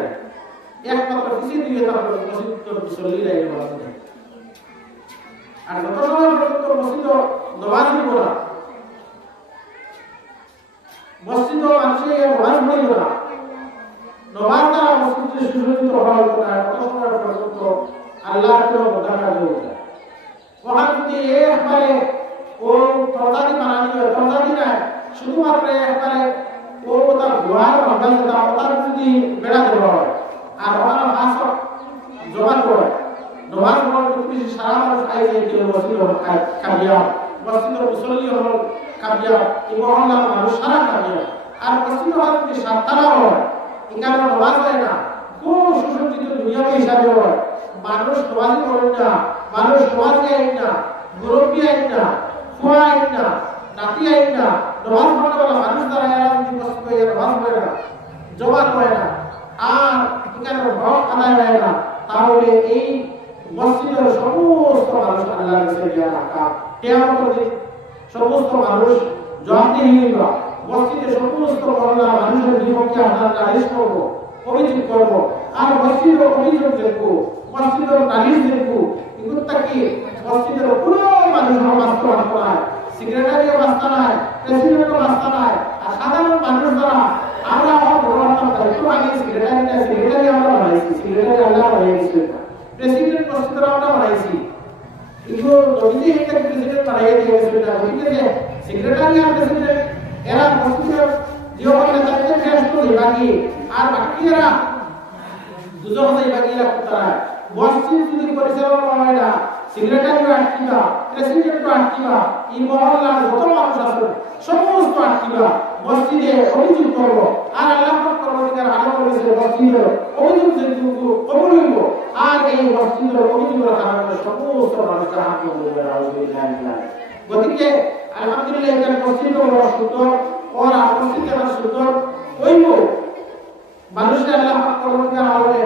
একমাত্র পিছিয়ে দিয়ে তারপর মসজিদের মুসল্লি রায় মসজিদে আর যত সময় পর্যন্ত মসজিদ নমাজ দিব না মসজিদ মানুষের নমাজ পড়িব না নমাজ দ্বারা মসজিদে সুসজ্জিত হওয়া হতো না কত সময় পর্যন্ত আল্লাহর কোনো কথা হয়ে যায় ওখানে যদি একবারে ও তরকারি বানানি হয় তরকারি না শুধুমাত্র একবারে ও তার গোয়ার ভাঙা যেটা ওটার যদি বেড়া দেওয়া হয় আর ওখানে হাঁস জমা করে নমাজ পড়ার যদি সারা মানুষ আইসে কেউ মসজিদ কাবিয়া মসজিদের মুসল্লি হল কাবিয়া এই মহল্লার মানুষ সারা কাবিয়া আর মসজিদ হল যদি সাততারা হয় এখানে নমাজ হয় না খুব সুসজ্জিত দুনিয়াবি হিসাবে হয় মানুষ নমাজই করেন না মানুষ নমাজে আইন না মুরব্বী আইন না ফুয়া আইন না নাতি আইন না নমাজ পড়তে বলা মানুষ দ্বারা এরা যদি কষ্ট হয়ে নমাজ হয় না জমা হয় না আর এখানে হক আদায় হয় না তাহলে এই মসজিদের সমস্ত মানুষ আল্লাহর কাছে গিয়ে রাখা কিয়ামতের দিন সমস্ত মানুষ জবাবদিহি হইবা মসজিদের সমস্ত মহল্লার মানুষের বিপক্ষে আমরা নালিশ করবো অভিযোগ করবো আর মসজিদের অভিযোগ দেখবো মসজিদের নালিশ দেখবো কিন্তু তাকে মসজিদের পুরো মানুষের বাস্তবায়ন করায় সেক্রেটারিও বাস্তা নাই প্রেসিডেন্টও বাস্তা নাই আর সাধারণ মানুষ দ্বারা আমরা আমার বড় দায়িত্ব আগে সেক্রেটারি আমরা বানাইছি সেক্রেটারি আল্লাহ বানাইছি প্রেসিডেন্ট মসজিদের আমরা বানাইছি কিন্তু যদি একটা প্রেসিডেন্ট বানাইয়ে দিয়েছে না ঠিক আছে সেক্রেটারি আর প্রেসিডেন্ট এরা মসজিদের জীবন নেতাকে শেষ করে বাকি আর বাকিরা দুজন বাকিরা তারা মসজিদ যদি পরিচালনা হয় না সেক্রেটারিও আটকিবা প্রেসিডেন্টও আটকিবা এই মহল্লার যত মানুষ আছে সমস্ত আটকিবা মসজিদে অভিযোগ করবো আর আল্লাহ কর্মীদের আলো করেছে মসজিদের অভিযোগ যেটুকু কবুল হইব আর এই মসজিদের অভিযোগের কারণে সমস্ত মানুষ জাহান নামে গতিকে আলহামদুলিল্লাহ এখানে মসজিদও বড় সুন্দর ওর মসজিদটা সুন্দর হইব মানুষের আল্লাহ কর্মীদের আলোকে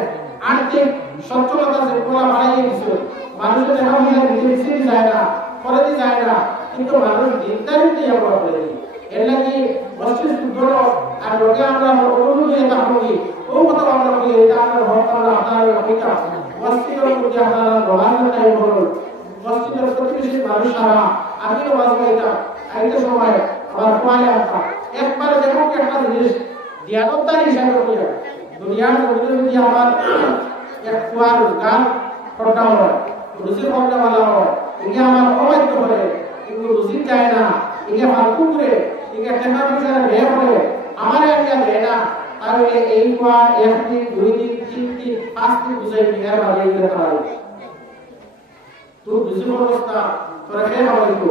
আর্থিক সচ্ছলতা যেগুলো বাড়াইয়ে দিচ্ছে মানুষের দেখা মিশে যায় না করে যায় না কিন্তু মানুষ নির্ধারিত আমরা করে দিই এর লাগে মসজিদ সুন্দর আর লোকে আমরা অনুভূতি এটা করি ও কথা আমরা করি এটা আমরা হক আমরা আপনার অপেক্ষা মসজিদের মধ্যে আপনারা রোহানের টাইম হল মসজিদের প্রতিবেশী মানুষ সারা আমিও বাঁচবো এটা আরেকটা সময় আমার পায়ে আসা একবারে দেখো একটা জিনিস দিয়ানতার হিসাবে করিয়া দুনিয়ার জমিনে যদি আমার এক কুয়ার গান প্রোগ্রাম হয় রুজির প্রোগ্রাম আলা হয় ইগে আমার অবাধ্য করে কিন্তু রুজির চায় না ইগে ফালতু করে ইগে টাকা পয়সা ব্যয় করে আমার আইডিয়া দেয় না তাহলে এই কুয়া একদিন দুই দিন তিন দিন পাঁচ দিন বুঝাই নিয়ে বাড়ি গেলে তারা তুই রুজির অবস্থা তোরা খেয়ে খাওয়াইতো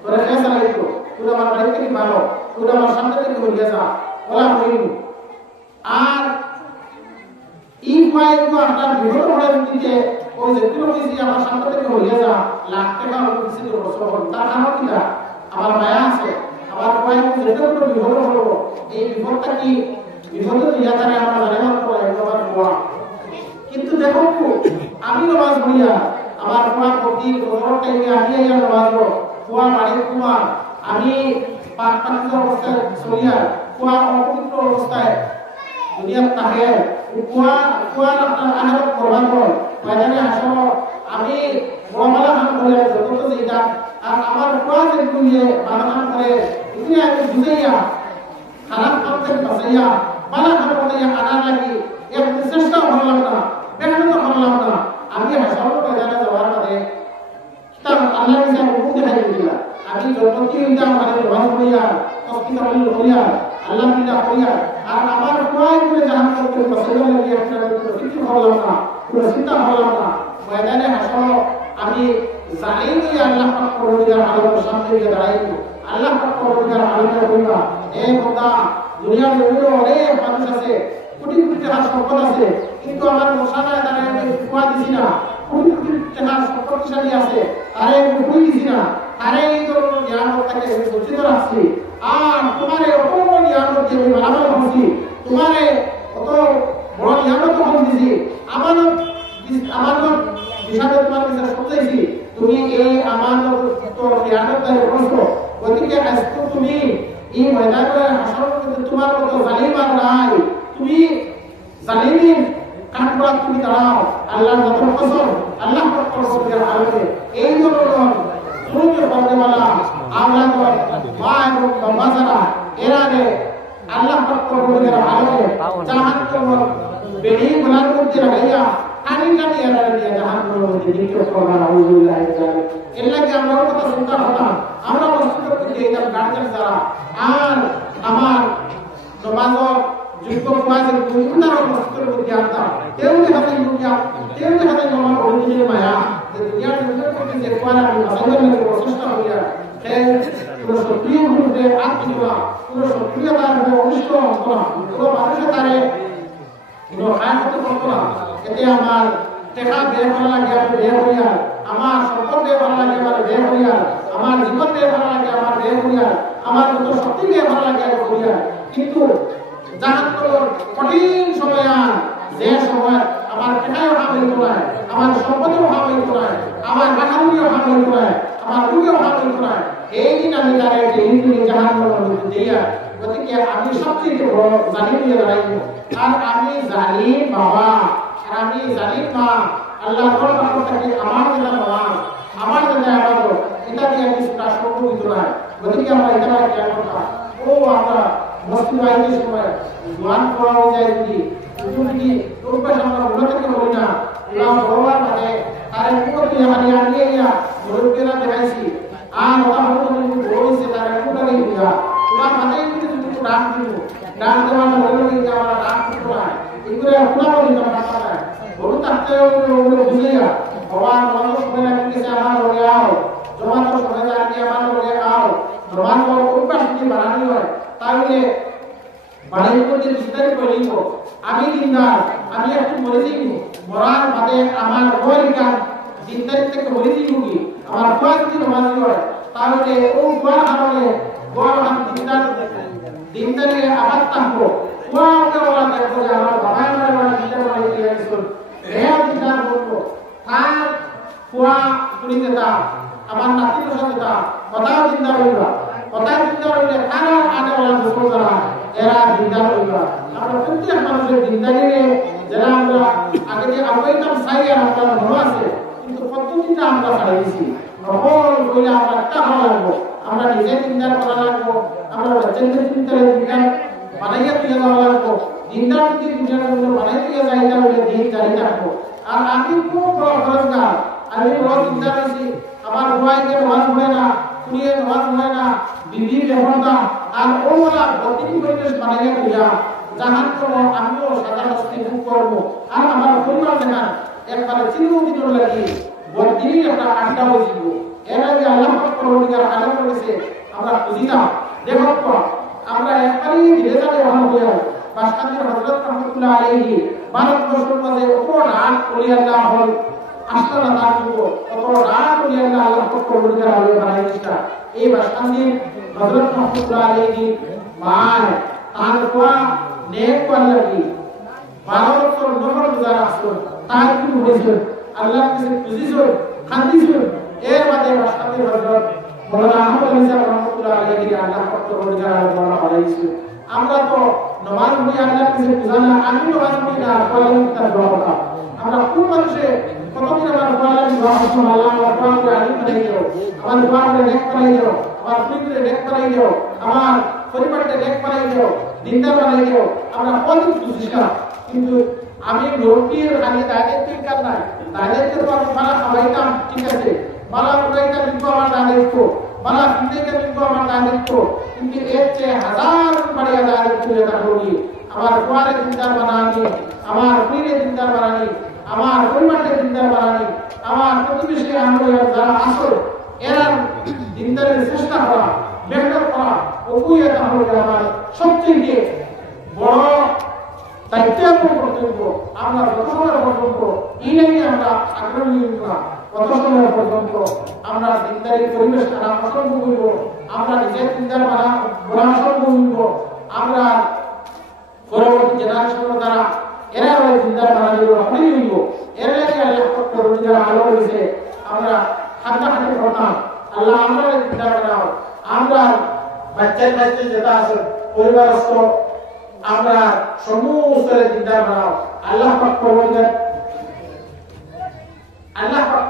তোরা খেয়ে চালাইতো তুই আমার বাড়ি থেকে ভালো তুই আমার সামনে থেকে বলে যা ওলা হইনি আর এই ফাইলগুলো আপনার বিভক্ত করে দিতে ওই যে তুই বলেছি আমার সামনে থেকে বলে যা লাখ টাকা কিছু বছর তার কারণ কি আমার মায়া আছে আমার ফাইল যেটা করে বিভক্ত করব এই বিভক্তটা কি বিভক্ত দিয়া তারে আমরা জানেন তো একবার বলা কিন্তু দেখো আমি নামাজ পড়িয়া আমার কোরআন পড়ি কোরআন টাইমে আমি এই নামাজ পড়ো কোরআন বাড়ি কুমার আমি পাক পাকিস্তান অবস্থায় সরিয়া কোরআন অপবিত্র অবস্থায় দুনিয়া থাকে কোরআন আপনার আহার করবার পর ময়দানে আসো আমি বড়মালা খান করে যত যেটা আর আমার কোরআন যেগুলো নিয়ে বানান করে এগুলো আমি বুঝাইয়া খারাপ কাম থেকে বাঁচাইয়া বালা খান বানাইয়া আনা লাগি এক চেষ্টা করলাম না মেহনত করলাম না আমি হাসানো ময়দানে যাওয়ার বাদে তার আল্লাহ নিশা মুখ দেখাই দিলা আমি যতটি হইতা মানে নামাজ পড়িয়া তসবিহ তাহলিল করিয়া আল্লাহ বিনা করিয়া আর আমার কোরআন করে জাহান করতে বাঁচাইয়া লাগি একটা কিছু করলাম না কোনো চিন্তা করলাম না ময়দানে হাসানো আমি জানি যে আল্লাহ পাক পরওয়ারদিগার আলমের সামনে গিয়ে দাঁড়াইবো আল্লাহ পাক পরওয়ারদিগার আলমের কইবা এ খোদা দুনিয়ার মধ্যে অনেক মানুষ আছে কোটি কোটি টাকার সম্পদ আছে কিন্তু আমার মশানায় তারা আমি কুয়া দিছি না কোটি কোটি টাকার সম্পদশালী আছে তারে আমি কই দিছি না তারে এই ধরনের নিয়ামতটাকে আমি বঞ্চিত রাখছি আর তোমারে অত বড় নিয়ামত যে আমি মালামাল করছি তোমারে অত বড় নিয়ামত হল দিছি আমানত হিসাবে তোমার কাছে সত্যাইছি তুমি এই আমানত তোর নিয়ামতটাকে করছো ওদিকে আজকে তুমি এই ময়দানে হাসর করতে তোমার মতো জালিম আর নাই তুমি জালিমিন কাঠগড়া তুমি দাঁড়াও আল্লাহর যত কসম আল্লাহ পাক পরওয়ারদিগার আলমে এই ধরনের সুরকে বলনেওয়ালা আওলাদ মা এবং বাবা যারা এরারে আল্লাহ পাক পরওয়ারদিগার আলমে জাহান্নামের বেড়ি গোলার মধ্যে লাগাইয়া টানি টানি এরারে দিয়ে জাহান্নামের মধ্যে নিক্ষেপ করবা নাউযুবিল্লাহ এর লাগে আমরা কথা চিন্তা করতাম আমরা প্রস্তুত করতে দিতাম গার্জিয়ান যারা আর আমার সমাজের যুক্ত সমাজের বিভিন্ন প্রস্তুতের মধ্যে আনতাম তেমনি হাতে দুনিয়া তেমনি হাতে আমার অরিজিনাল মায়া যে দুনিয়ার যুগের মধ্যে যে কোয়ারা আমি বাঁচাইবার লাগে প্রচেষ্টা করিয়া কোনো সক্রিয় মুহূর্তে আত্মীয় কোনো সক্রিয় তার অনিষ্ট হতো না কোনো মানুষের তারে কোনো খায় হতে পারতো না এতে আমার টেকা ব্যয় করা লাগে আমি ব্যয় করিয়া আমার সম্পদ ব্যয় করা লাগে আমার ব্যয় করিয়া আমার জীবন ব্যয় করা লাগে আমার ব্যয় করিয়া আমার যত শক্তি ব্যয় করা লাগে আমি করিয়া কিন্তু জাহান্নামের কঠিন সময় যে সময় আমার টেকায় অভাব হইতো না আমার সম্পদের অভাব হইতো না আমার বাহাদুরির অভাব হইতো না আমার রূপের অভাব হইতো না এই দিন আমি তারা হিন্দু জাহান্নামের মধ্যে দিয়া গতিকে আমি সবচেয়ে বড় জালিম হয়ে দাঁড়াইব আর আমি জালিম বাবা আর আমি জালিম মা আল্লাহ থেকে আমার যেটা বাবা আমার যেটা আবাদ এটা দিয়ে আমি রাষ্ট্র হইতো না গতিকে আমরা এটা জ্ঞান কথা ও আমরা মস্তি বাইরের সময় মান করা হয়ে যায় যদি রূপে আমরা মনে থেকে বলি না ইমাম বড়বার মানে তার মুখে হারিয়ে আনিয়ে মুরব্বীরা দেখাইছি আর ওরা হয়তো বলেছে তার মুখটা নেই দিয়া তোমার মাথায় কিন্তু যদি ডাক দিব ডাক দেওয়া বলে যে আমরা ডাক করতে হয় এগুলো আপনার বলি না ডাক পায় বড় থাকতে ওগুলো বুঝিয়া ভগবান মনে সময় লাগতেছে আমার লগে আও জমা তো সময় লাগবে আমার লগে আও জমা তো উপাস যদি বাড়ানি হয় তাহলে বাড়ির মধ্যে বিস্তারিত করে নিব আমি দিনদার আমি একটু বলে দিব মরার বাদে আমার বইকার দিনদারি থেকে বলে দিব কি আমার কোয়া যদি নামাজি হয় তাহলে ও কোয়া হারলে কোয়া হাম দিনদারি আবার থাকবো কোয়া ওকে বলা দেখবো যে আমার বাবা আমার বলা দিনদার বলা দিয়ে গেছিল রেয়া দিনদার বলবো তার কোয়া করিতে তা আমার নাতির সাথে তা কথাও দিনদার হইবা কথা দিনদার হইলে তারা আগে বলা দুঃখ করা এরা দিনদার হইবা আমরা প্রত্যেক মানুষের দিনদারি যারা আমরা আগে যে আওয়াইতাম চাই আর আমরা ভালো আছে কিন্তু পদ্ধতিটা আমরা চাইছি নহল কইলে আমরা একটা ভালো লাগবো আমরা নিজে দিনদার করা লাগবো আমরা বাচ্চাদের দিনদার বানাইয়া তুই যাওয়া লাগবো দিনদার যদি দুনিয়ার জন্য বানাই দিয়ে যাই তাহলে দিন জারি থাকবো আর আমি খুব খরচগার আমি বড় চিন্তা করছি আমার ভাইকে নামাজ পড়ে না কুড়িয়ে নামাজ পড়ে না বিবির বেহরদা আর ওলা গতির পরিবেশ বানাইয়া দিয়া জাহান করবো আমিও সাদা হস্তি ভোগ করবো আর আমার পরিবার দেখান একবারে চিরদিন লাগি বদিনই একটা আড্ডা বসিব এর আগে আল্লাহ পরবর্তীকার আলাপ করেছে আমরা খুঁজি না দেখো তো আমরা একবারই ধীরে ধীরে ভালো হয়ে বাসকান্দির হযরত রহমাতুল্লাহ আলাইহি ভারতবর্ষের মাঝে অপর রাত ওলিয়াল্লাহ হল আসলে তার যুগ অপর রাত ওলিয়াল্লাহ আল্লাহ পরবর্তীকার আলাইহি বানাইছিলেন এই বাসকান্দির হযরত রহমাতুল্লাহ আলাইহি মায় তার কোয়া নেক পাল্লাকি 12 বছর নফল রোজা রাখছেন তার কি হয়েছে আল্লাহ কাছে খুঁজিছেন কাঁদিছেন এর বাদে বাসকান্দির হযরত মাওলানা আহমদ আলী সাহেব রহমাতুল্লাহ আলাইহি আল্লাহ পরবর্তীকার আলাইহি বানাইছিলেন আমরা তো নামাজ পড়ি আল্লাহর কাছে বুঝানা আমি নামাজ পড়ি না কোরআন কিতাব পড়া আমরা কোন মানুষে কতদিন আমার কোরআন দোয়া করছেন আল্লাহ আমার কোরআনকে আলিম বানাই দাও আমার কোরআনকে নেক বানাই দাও আমার পরিবারকে নেক বানাই দাও আমার পরিবারকে নেক বানাই দাও দিনদার বানাই দাও আমরা কত খুশি কিন্তু আমি রোটির আগে দায়িত্ব কাজ নাই দায়িত্ব তো আমি মারা খাওয়াইতাম ঠিক আছে মারা উড়াইতাম কিন্তু আমার দায়িত্ব মারা ফিরতে কিন্তু আমার দায়িত্ব কিন্তু এর চেয়ে হাজার বাড়িয়া দায়িত্ব যেটা করি আমার কোয়ারে চিন্তার বানানি আমার পীরে চিন্তার বানানি আমার পরিবারের চিন্তার বানানি আমার প্রতিবেশী আমার যারা আসল এরা চিন্তার চেষ্টা করা বেহতর করা ওই এটা হলো আমার সবচেয়ে বড় দায়িত্ব কর্তব্য আমরা যত সময় পর্যন্ত এই নিয়ে আমরা আগ্রহী না কত সময় পর্যন্ত আমরা চিন্তার পরিবেশ খারাপ পছন্দ করব আমরা নিজের চিন্তার পরামর্শ করব আমরা পরবর্তী জেনারেশন দ্বারা এরা ওই চিন্তার বানানোর অনেক হইব এর লাগে আল্লাহ পরবর্তীকার আলো হয়েছে আমরা হাঁটাহাঁটি করতাম আল্লাহ আমরা চিন্তা বানাও আমরা বাচ্চা যেটা আছে পরিবারস্থ আমরা সমস্ত চিন্তা বানাও আল্লাহ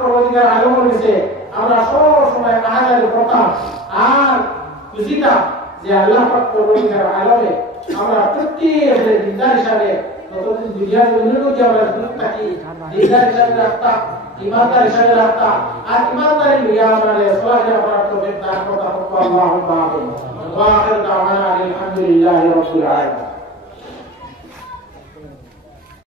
পরবর্তীকার আলো হয়েছে আমরা সব সময় আহাজারি করতাম আর খুশিটা যে আল্লাহ পরবর্তীকার আলোয় আমরা প্রত্যেক দিনদার হিসাবে যতদিন দুনিয়ার উন্নতি আমরা থাকি দিনদার হিসাবে রাখতাম ইমানদার হিসাবে রাখতাম আর ইমানদারি লইয়া আমরা সলাহে করার তৌফিক দান করতে হবে আল্লাহুম্মা আমিন ওয়া আখিরু দাওয়ানা আলহামদুলিল্লাহি রাব্বিল আলামিন